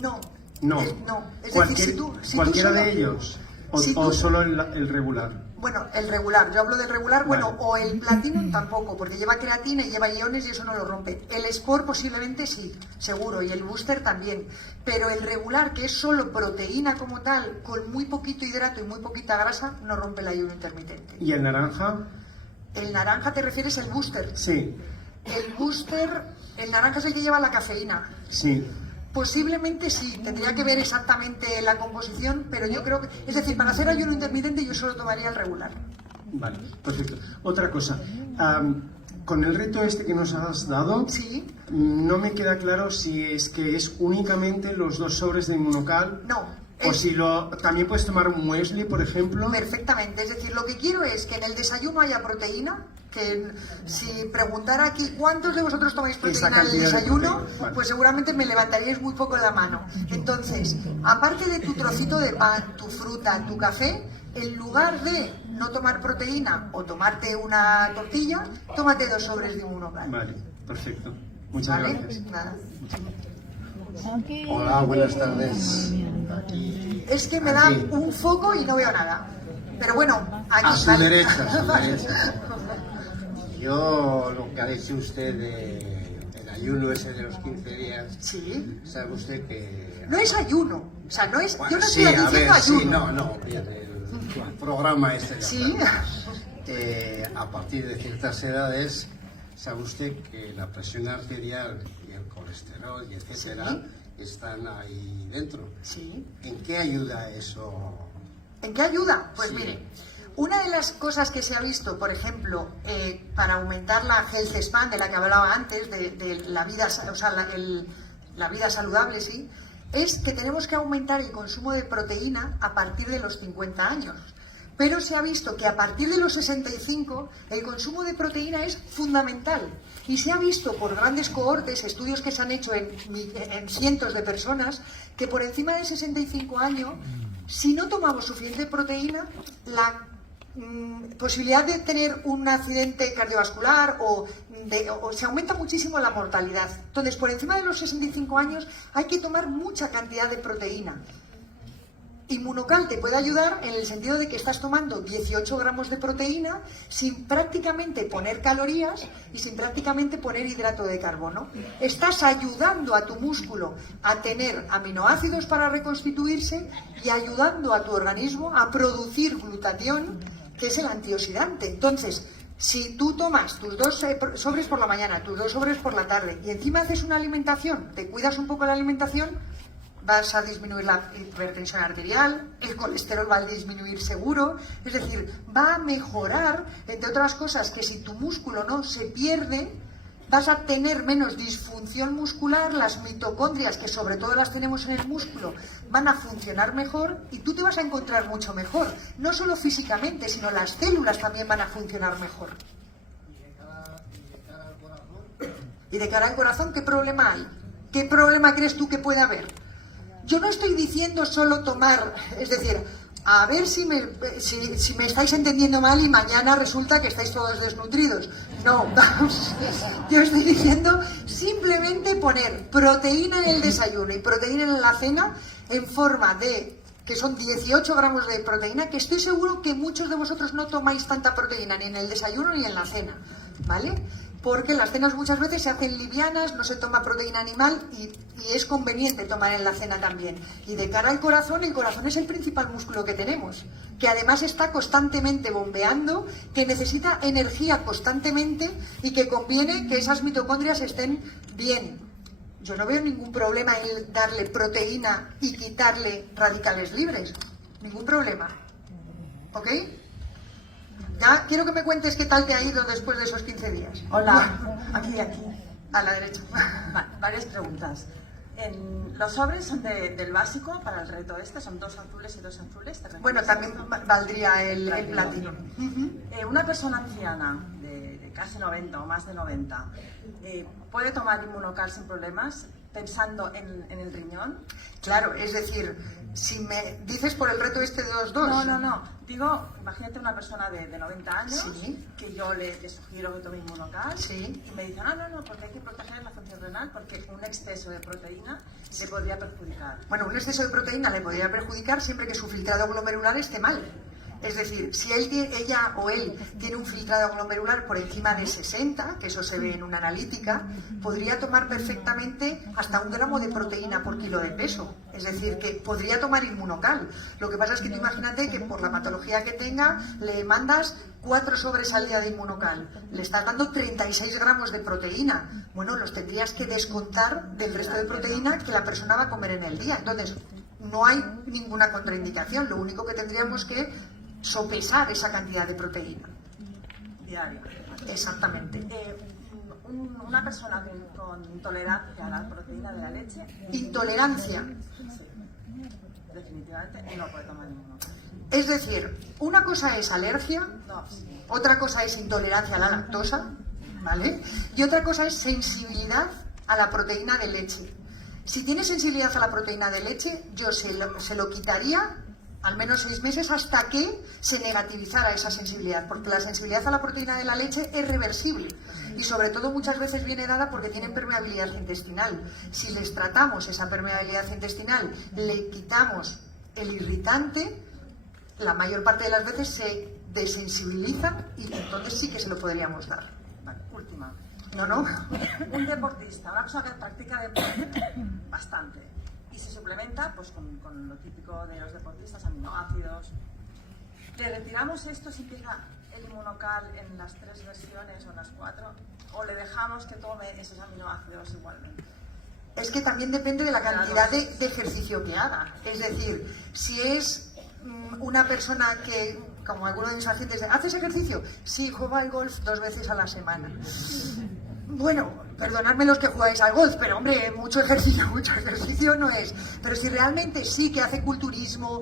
No. No. No. Es Cualquier- decir, si tú cualquiera solo- de ellos. O, si o tú- solo el regular. Bueno, el regular, yo hablo del regular, bueno, Vale. o el Platinum tampoco, porque lleva creatina y lleva iones y eso no lo rompe. El Sport posiblemente sí, seguro, y el Booster también. Pero el regular, que es solo proteína como tal, con muy poquito hidrato y muy poquita grasa, no rompe el ayuno intermitente. ¿Y el naranja? El naranja te refieres al booster. Sí, El booster, el naranja es el que lleva la cafeína. sí. Posiblemente sí, tendría que ver exactamente la composición, pero yo creo que, es decir, para hacer ayuno intermitente yo solo tomaría el regular. Vale, perfecto. Otra cosa, con el reto este que nos has dado, Sí, no me queda claro si es que es únicamente los 2 sobres de Inmunocal no. o si también puedes tomar un muesli, por ejemplo. Perfectamente, es decir, lo que quiero es que en el desayuno haya proteína, que si preguntara aquí cuántos de vosotros tomáis proteína en el cantidad de desayuno, proteína, vale. pues seguramente me levantaríais muy poco la mano. Entonces, aparte de tu trocito de pan, tu fruta, tu café, en lugar de no tomar proteína o tomarte una tortilla, tómate 2 sobres de Inmunocal. Vale, perfecto. Muchas ¿Vale? gracias. Nada. Hola, buenas tardes. Aquí, Es que me da aquí. un foco y no veo nada. Pero bueno, aquí A su vale. derecha, a su derecha. Yo, lo que ha dicho usted del ayuno ese de los 15 días, Sí. sabe usted que... No es ayuno. O sea, no es. Bueno, Yo no sí, estoy a diciendo ver, sí, ayuno. no, bien, el programa este. ya Sí. está. A partir de ciertas edades, sabe usted que la presión arterial y el colesterol y etcétera Sí. están ahí dentro. Sí. ¿En qué ayuda eso? ¿En qué ayuda? Pues Sí. mire, una de las cosas que se ha visto, por ejemplo, para aumentar la health span de la que hablaba antes, de la vida, o sea, la vida saludable, sí, es que tenemos que aumentar el consumo de proteína a partir de los 50 años. Pero se ha visto que a partir de los 65 el consumo de proteína es fundamental. Y se ha visto por grandes cohortes, estudios que se han hecho en cientos de personas, que por encima de 65 años, si no tomamos suficiente proteína, la posibilidad de tener un accidente cardiovascular o se aumenta muchísimo la mortalidad. Entonces, por encima de los 65 años hay que tomar mucha cantidad de proteína. Inmunocal te puede ayudar en el sentido de que estás tomando 18 gramos de proteína sin prácticamente poner calorías y sin prácticamente poner hidrato de carbono. Estás ayudando a tu músculo a tener aminoácidos para reconstituirse y ayudando a tu organismo a producir glutatión, que es el antioxidante. Entonces, si tú tomas tus 2 sobres por la mañana, tus 2 sobres por la tarde y encima haces una alimentación, te cuidas un poco la alimentación, vas a disminuir la hipertensión arterial, el colesterol va a disminuir seguro, es decir, va a mejorar, entre otras cosas, que si tu músculo no se pierde, vas a tener menos disfunción muscular, las mitocondrias, que sobre todo las tenemos en el músculo, van a funcionar mejor y tú te vas a encontrar mucho mejor, no solo físicamente, sino las células también van a funcionar mejor. ¿Y de cara al corazón qué problema hay? ¿Qué problema crees tú que puede haber? Yo no estoy diciendo solo tomar, es decir, a ver si me estáis entendiendo mal y mañana resulta que estáis todos desnutridos. No, yo estoy diciendo simplemente poner proteína en el desayuno y proteína en la cena en forma de, que son 18 gramos de proteína, que estoy seguro que muchos de vosotros no tomáis tanta proteína ni en el desayuno ni en la cena, ¿vale? Porque las cenas muchas veces se hacen livianas, no se toma proteína animal y es conveniente tomar en la cena también. Y de cara al corazón, el corazón es el principal músculo que tenemos, que además está constantemente bombeando, que necesita energía constantemente y que conviene que esas mitocondrias estén bien. Yo no veo ningún problema en darle proteína y quitarle radicales libres. Ningún problema. ¿Ok? Ya quiero que me cuentes qué tal te ha ido después de esos 15 días. Hola, aquí. A la derecha. Varias preguntas. Los sobres son del básico para el reto este, son 2 azules y 2 azules. ¿te refieres? Bueno, también valdría el platino. Una persona anciana de casi 90 o más de 90, ¿puede tomar Inmunocal sin problemas pensando en el riñón? Claro, es decir, si me dices por el reto este de 2-2. No. Digo, imagínate una persona de 90 años Sí. que yo le sugiero que tome Inmunocal Sí. y me dice, no, porque hay que proteger la función renal porque un exceso de proteína le podría perjudicar. Bueno, un exceso de proteína le podría perjudicar siempre que su filtrado glomerular esté mal. Es decir, si ella o él tiene un filtrado glomerular por encima de 60, que eso se ve en una analítica, podría tomar perfectamente hasta 1 gramo de proteína por kilo de peso. Es decir, que podría tomar Inmunocal. Lo que pasa es que tú imagínate que por la patología que tenga le mandas 4 sobres al día de Inmunocal. Le estás dando 36 gramos de proteína. Bueno, los tendrías que descontar del resto de proteína que la persona va a comer en el día. Entonces, no hay ninguna contraindicación. Lo único que tendríamos que sopesar esa cantidad de proteína. Diaria. Exactamente. Una persona con intolerancia a la proteína de la leche, Intolerancia. definitivamente no puede tomar ninguno. Es decir, una cosa es alergia, No, sí. otra cosa es intolerancia a la lactosa, ¿vale? Y otra cosa es sensibilidad a la proteína de leche. Si tiene sensibilidad a la proteína de leche, yo se lo quitaría al menos 6 meses hasta que se negativizara esa sensibilidad, porque la sensibilidad a la proteína de la leche es reversible y sobre todo muchas veces viene dada porque tienen permeabilidad intestinal. Si les tratamos esa permeabilidad intestinal, le quitamos el irritante, la mayor parte de las veces se desensibilizan y entonces sí que se lo podríamos dar. Vale, última. ¿No? Un deportista, una persona que practica deporte bastante y se suplementa pues con lo típico de los deportistas, aminoácidos. ¿Le retiramos esto si empieza el Inmunocal en las 3 versiones o en las 4? ¿O le dejamos que tome esos aminoácidos igualmente? Es que también depende de la cantidad de ejercicio que haga. Es decir, si es una persona que, como algunos de mis pacientes, ¿haces ejercicio? Sí, juego al golf 2 veces a la semana. Bueno, perdonadme los que jugáis al golf, pero hombre, mucho ejercicio no es. Pero si realmente sí que hace culturismo,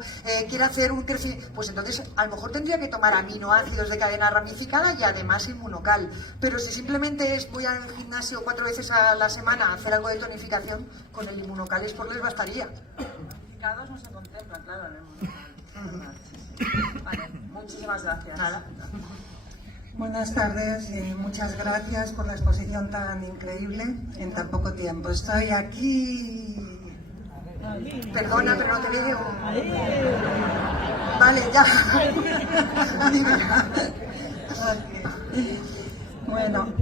quiere hacer un crecimiento, pues entonces a lo mejor tendría que tomar aminoácidos de cadena ramificada y además Inmunocal. Pero si simplemente voy al gimnasio 4 veces a la semana a hacer algo de tonificación, con el Inmunocal les bastaría. Tonificados no se contemplan, claro, en el Inmunocal. Vale, muchísimas gracias. Nada. Buenas tardes y muchas gracias por la exposición tan increíble en tan poco tiempo. Estoy aquí. Perdona, pero no te veo. Vale, ya. Bueno,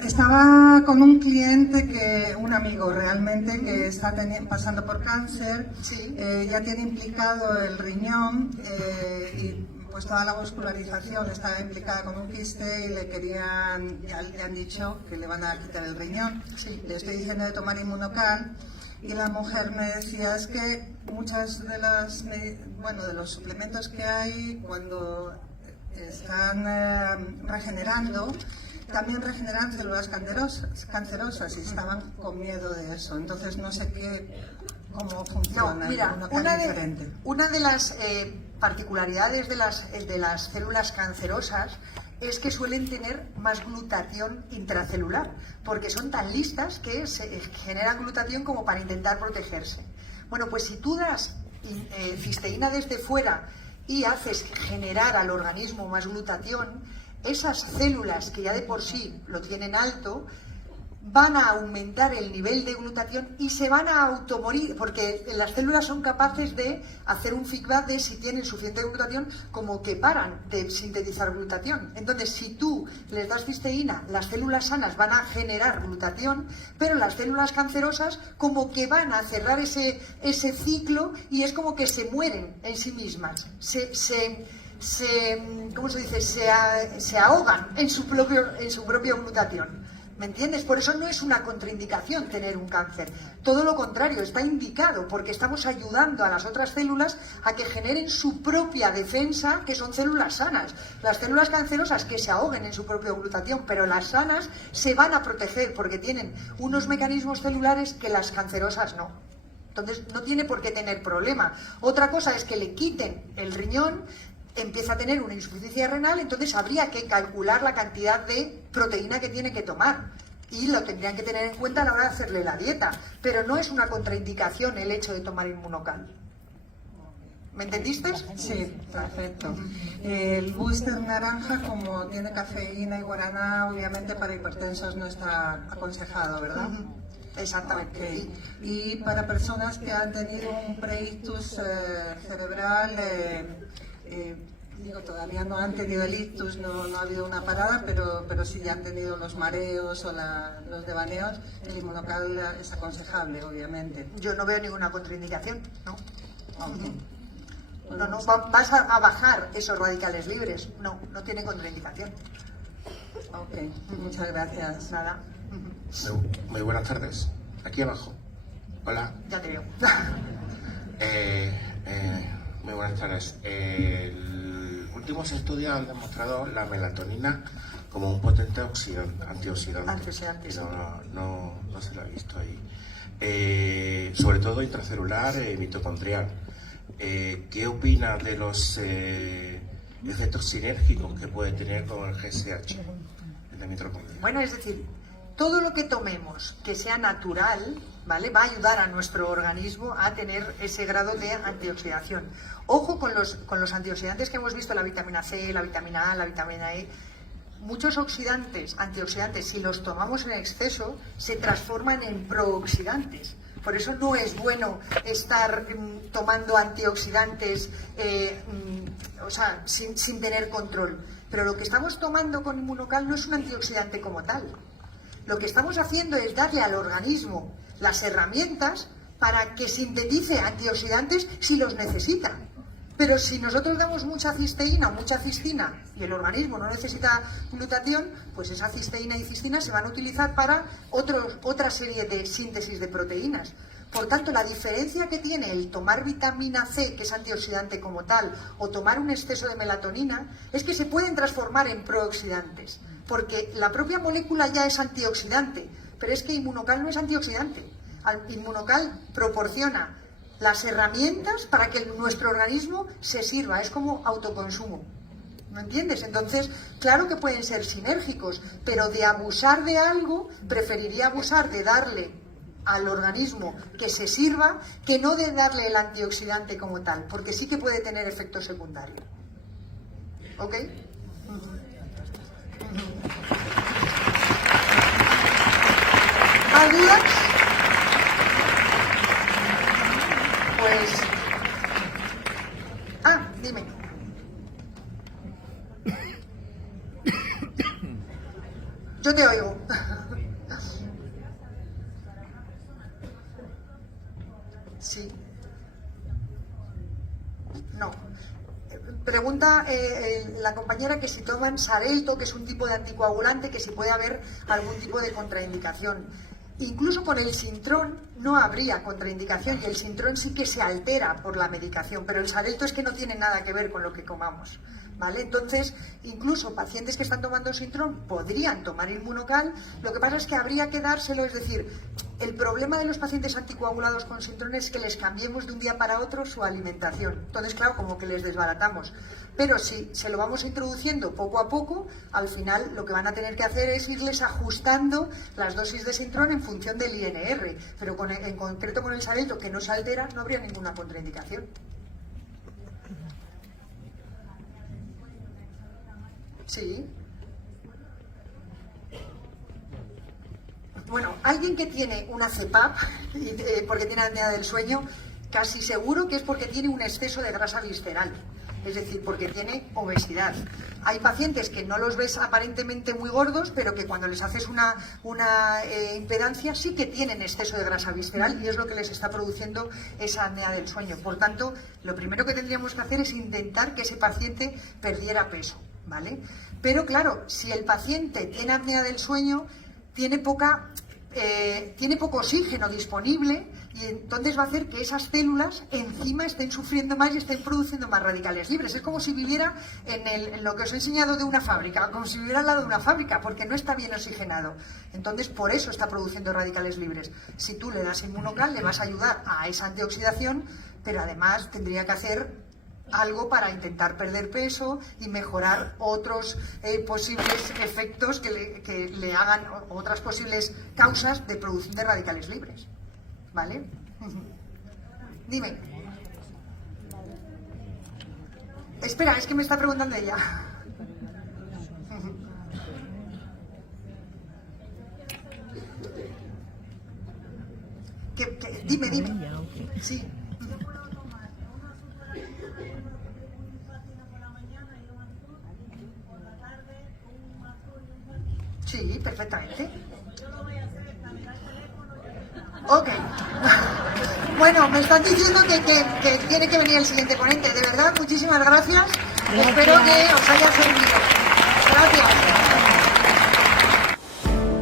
estaba con un cliente, un amigo realmente, que está pasando por cáncer. Sí. Ya tiene implicado el riñón y pues toda la muscularización está implicada con un quiste y ya le han dicho que le van a quitar el riñón. Sí. Le estoy diciendo de tomar Inmunocal y la mujer me decía, es que muchas de los suplementos que hay cuando están regenerando, también regeneran células cancerosas y estaban con miedo de eso. Entonces no sé cómo funciona. No, mira, diferente. una de las particularidades de las células cancerosas es que suelen tener más glutatión intracelular, porque son tan listas que se generan glutatión como para intentar protegerse. Bueno, pues si tú das cisteína desde fuera y haces generar al organismo más glutatión, esas células que ya de por sí lo tienen alto van a aumentar el nivel de glutatión y se van a automorir, porque las células son capaces de hacer un feedback de si tienen suficiente glutatión, como que paran de sintetizar glutatión. Entonces, si tú les das cisteína, las células sanas van a generar glutatión, pero las células cancerosas como que van a cerrar ese ciclo y es como que se mueren en sí mismas. ¿Cómo se dice? Se ahogan en su propio glutatión. ¿Me entiendes? Por eso no es una contraindicación tener un cáncer. Todo lo contrario, está indicado porque estamos ayudando a las otras células a que generen su propia defensa, que son células sanas. Las células cancerosas que se ahoguen en su propia glutatión, pero las sanas se van a proteger porque tienen unos mecanismos celulares que las cancerosas no. Entonces no tiene por qué tener problema. Otra cosa es que le quiten el riñón, empieza a tener una insuficiencia renal, entonces habría que calcular la cantidad de proteína que tiene que tomar y lo tendrían que tener en cuenta a la hora de hacerle la dieta, pero no es una contraindicación el hecho de tomar Inmunocal. ¿Me entendiste? Sí, perfecto. El booster naranja, como tiene cafeína y guaraná, obviamente para hipertensos no está aconsejado, ¿verdad? Exactamente. Okay. Y para personas que han tenido un preictus cerebral, digo, todavía no han tenido el ictus, no ha habido una parada, pero sí ya han tenido los mareos o los devaneos. El inmunocal es aconsejable, obviamente. Yo no veo ninguna contraindicación, ¿no? Okay. No, vas a bajar esos radicales libres. No tiene contraindicación. Ok, muchas gracias. Nada. Muy buenas tardes. Aquí abajo. Hola. Ya te veo. Muy buenas tardes. Últimos estudios han demostrado la melatonina como un potente antioxidante. Antioxidante, Y sí. no se lo ha visto ahí. Sobre todo intracelular y mitocondrial. ¿Qué opina de los efectos sinérgicos que puede tener con el GSH de mitocondria? Bueno, es decir, todo lo que tomemos que sea natural, ¿vale?, va a ayudar a nuestro organismo a tener ese grado de antioxidación. Ojo con los antioxidantes que hemos visto, la vitamina C, la vitamina A, la vitamina E. Muchos antioxidantes, si los tomamos en exceso, se transforman en prooxidantes. Por eso no es bueno estar tomando antioxidantes sin tener control. Pero lo que estamos tomando con Inmunocal no es un antioxidante como tal. Lo que estamos haciendo es darle al organismo las herramientas para que sintetice antioxidantes si los necesita. Pero si nosotros damos mucha cisteína o mucha cistina y el organismo no necesita glutatión, pues esa cisteína y cistina se van a utilizar para otra serie de síntesis de proteínas. Por tanto, la diferencia que tiene el tomar vitamina C, que es antioxidante como tal, o tomar un exceso de melatonina, es que se pueden transformar en prooxidantes, porque la propia molécula ya es antioxidante, pero es que Inmunocal no es antioxidante. Inmunocal proporciona las herramientas para que nuestro organismo se sirva, es como autoconsumo. ¿Me entiendes? Entonces, claro que pueden ser sinérgicos, pero de abusar de algo, preferiría abusar de darle al organismo que se sirva, que no de darle el antioxidante como tal, porque sí que puede tener efecto secundario. ¿Ok? ¿Más dudas? Pues... dime. Yo te oigo. Sí. No. Pregunta la compañera que si toman Xarelto, que es un tipo de anticoagulante, que si puede haber algún tipo de contraindicación. Incluso con el Sintrón no habría contraindicación y el Sintrón sí que se altera por la medicación, pero el Xarelto es que no tiene nada que ver con lo que comamos, ¿vale? Entonces, incluso pacientes que están tomando Sintrón podrían tomar Inmunocal, lo que pasa es que habría que dárselo, es decir, el problema de los pacientes anticoagulados con Sintrón es que les cambiemos de un día para otro su alimentación. Entonces, claro, como que les desbaratamos. Pero si se lo vamos introduciendo poco a poco, al final lo que van a tener que hacer es irles ajustando las dosis de Sintrón en función del INR. Pero en concreto con el Xarelto, que no se altera, no habría ninguna contraindicación. Sí. Bueno, alguien que tiene una CPAP, porque tiene apnea del sueño, casi seguro que es porque tiene un exceso de grasa visceral, es decir, porque tiene obesidad. Hay pacientes que no los ves aparentemente muy gordos, pero que cuando les haces una impedancia sí que tienen exceso de grasa visceral y es lo que les está produciendo esa apnea del sueño. Por tanto, lo primero que tendríamos que hacer es intentar que ese paciente perdiera peso, ¿vale? Pero claro, si el paciente tiene apnea del sueño, tiene poco oxígeno disponible y entonces va a hacer que esas células encima estén sufriendo más y estén produciendo más radicales libres. Es como si viviera en lo que os he enseñado de una fábrica, como si viviera al lado de una fábrica, porque no está bien oxigenado. Entonces, por eso está produciendo radicales libres. Si tú le das Inmunocal, le vas a ayudar a esa antioxidación, pero además tendría que hacer algo para intentar perder peso y mejorar otros posibles efectos que le hagan, otras posibles causas de producción de radicales libres. ¿Vale? Dime. Espera, es que me está preguntando ella. Dime. Sí. perfectamente. Ok. Bueno, me están diciendo que tiene que venir el siguiente ponente. De verdad, muchísimas gracias. Espero que os haya servido. Gracias.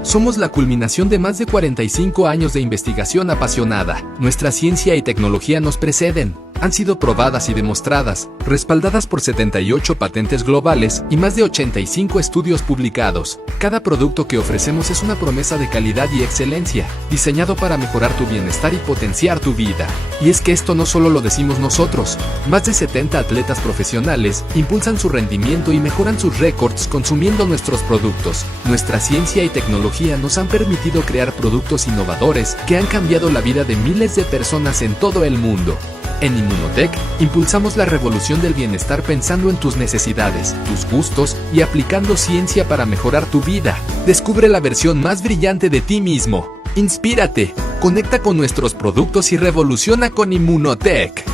Somos la culminación de más de 45 años de investigación apasionada. Nuestra ciencia y tecnología nos preceden. Han sido probadas y demostradas, respaldadas por 78 patentes globales y más de 85 estudios publicados. Cada producto que ofrecemos es una promesa de calidad y excelencia, diseñado para mejorar tu bienestar y potenciar tu vida. Y es que esto no solo lo decimos nosotros. Más de 70 atletas profesionales impulsan su rendimiento y mejoran sus récords consumiendo nuestros productos. Nuestra ciencia y tecnología nos han permitido crear productos innovadores que han cambiado la vida de miles de personas en todo el mundo. En Immunotech, impulsamos la revolución del bienestar pensando en tus necesidades, tus gustos y aplicando ciencia para mejorar tu vida. Descubre la versión más brillante de ti mismo. Inspírate, conecta con nuestros productos y revoluciona con Immunotech.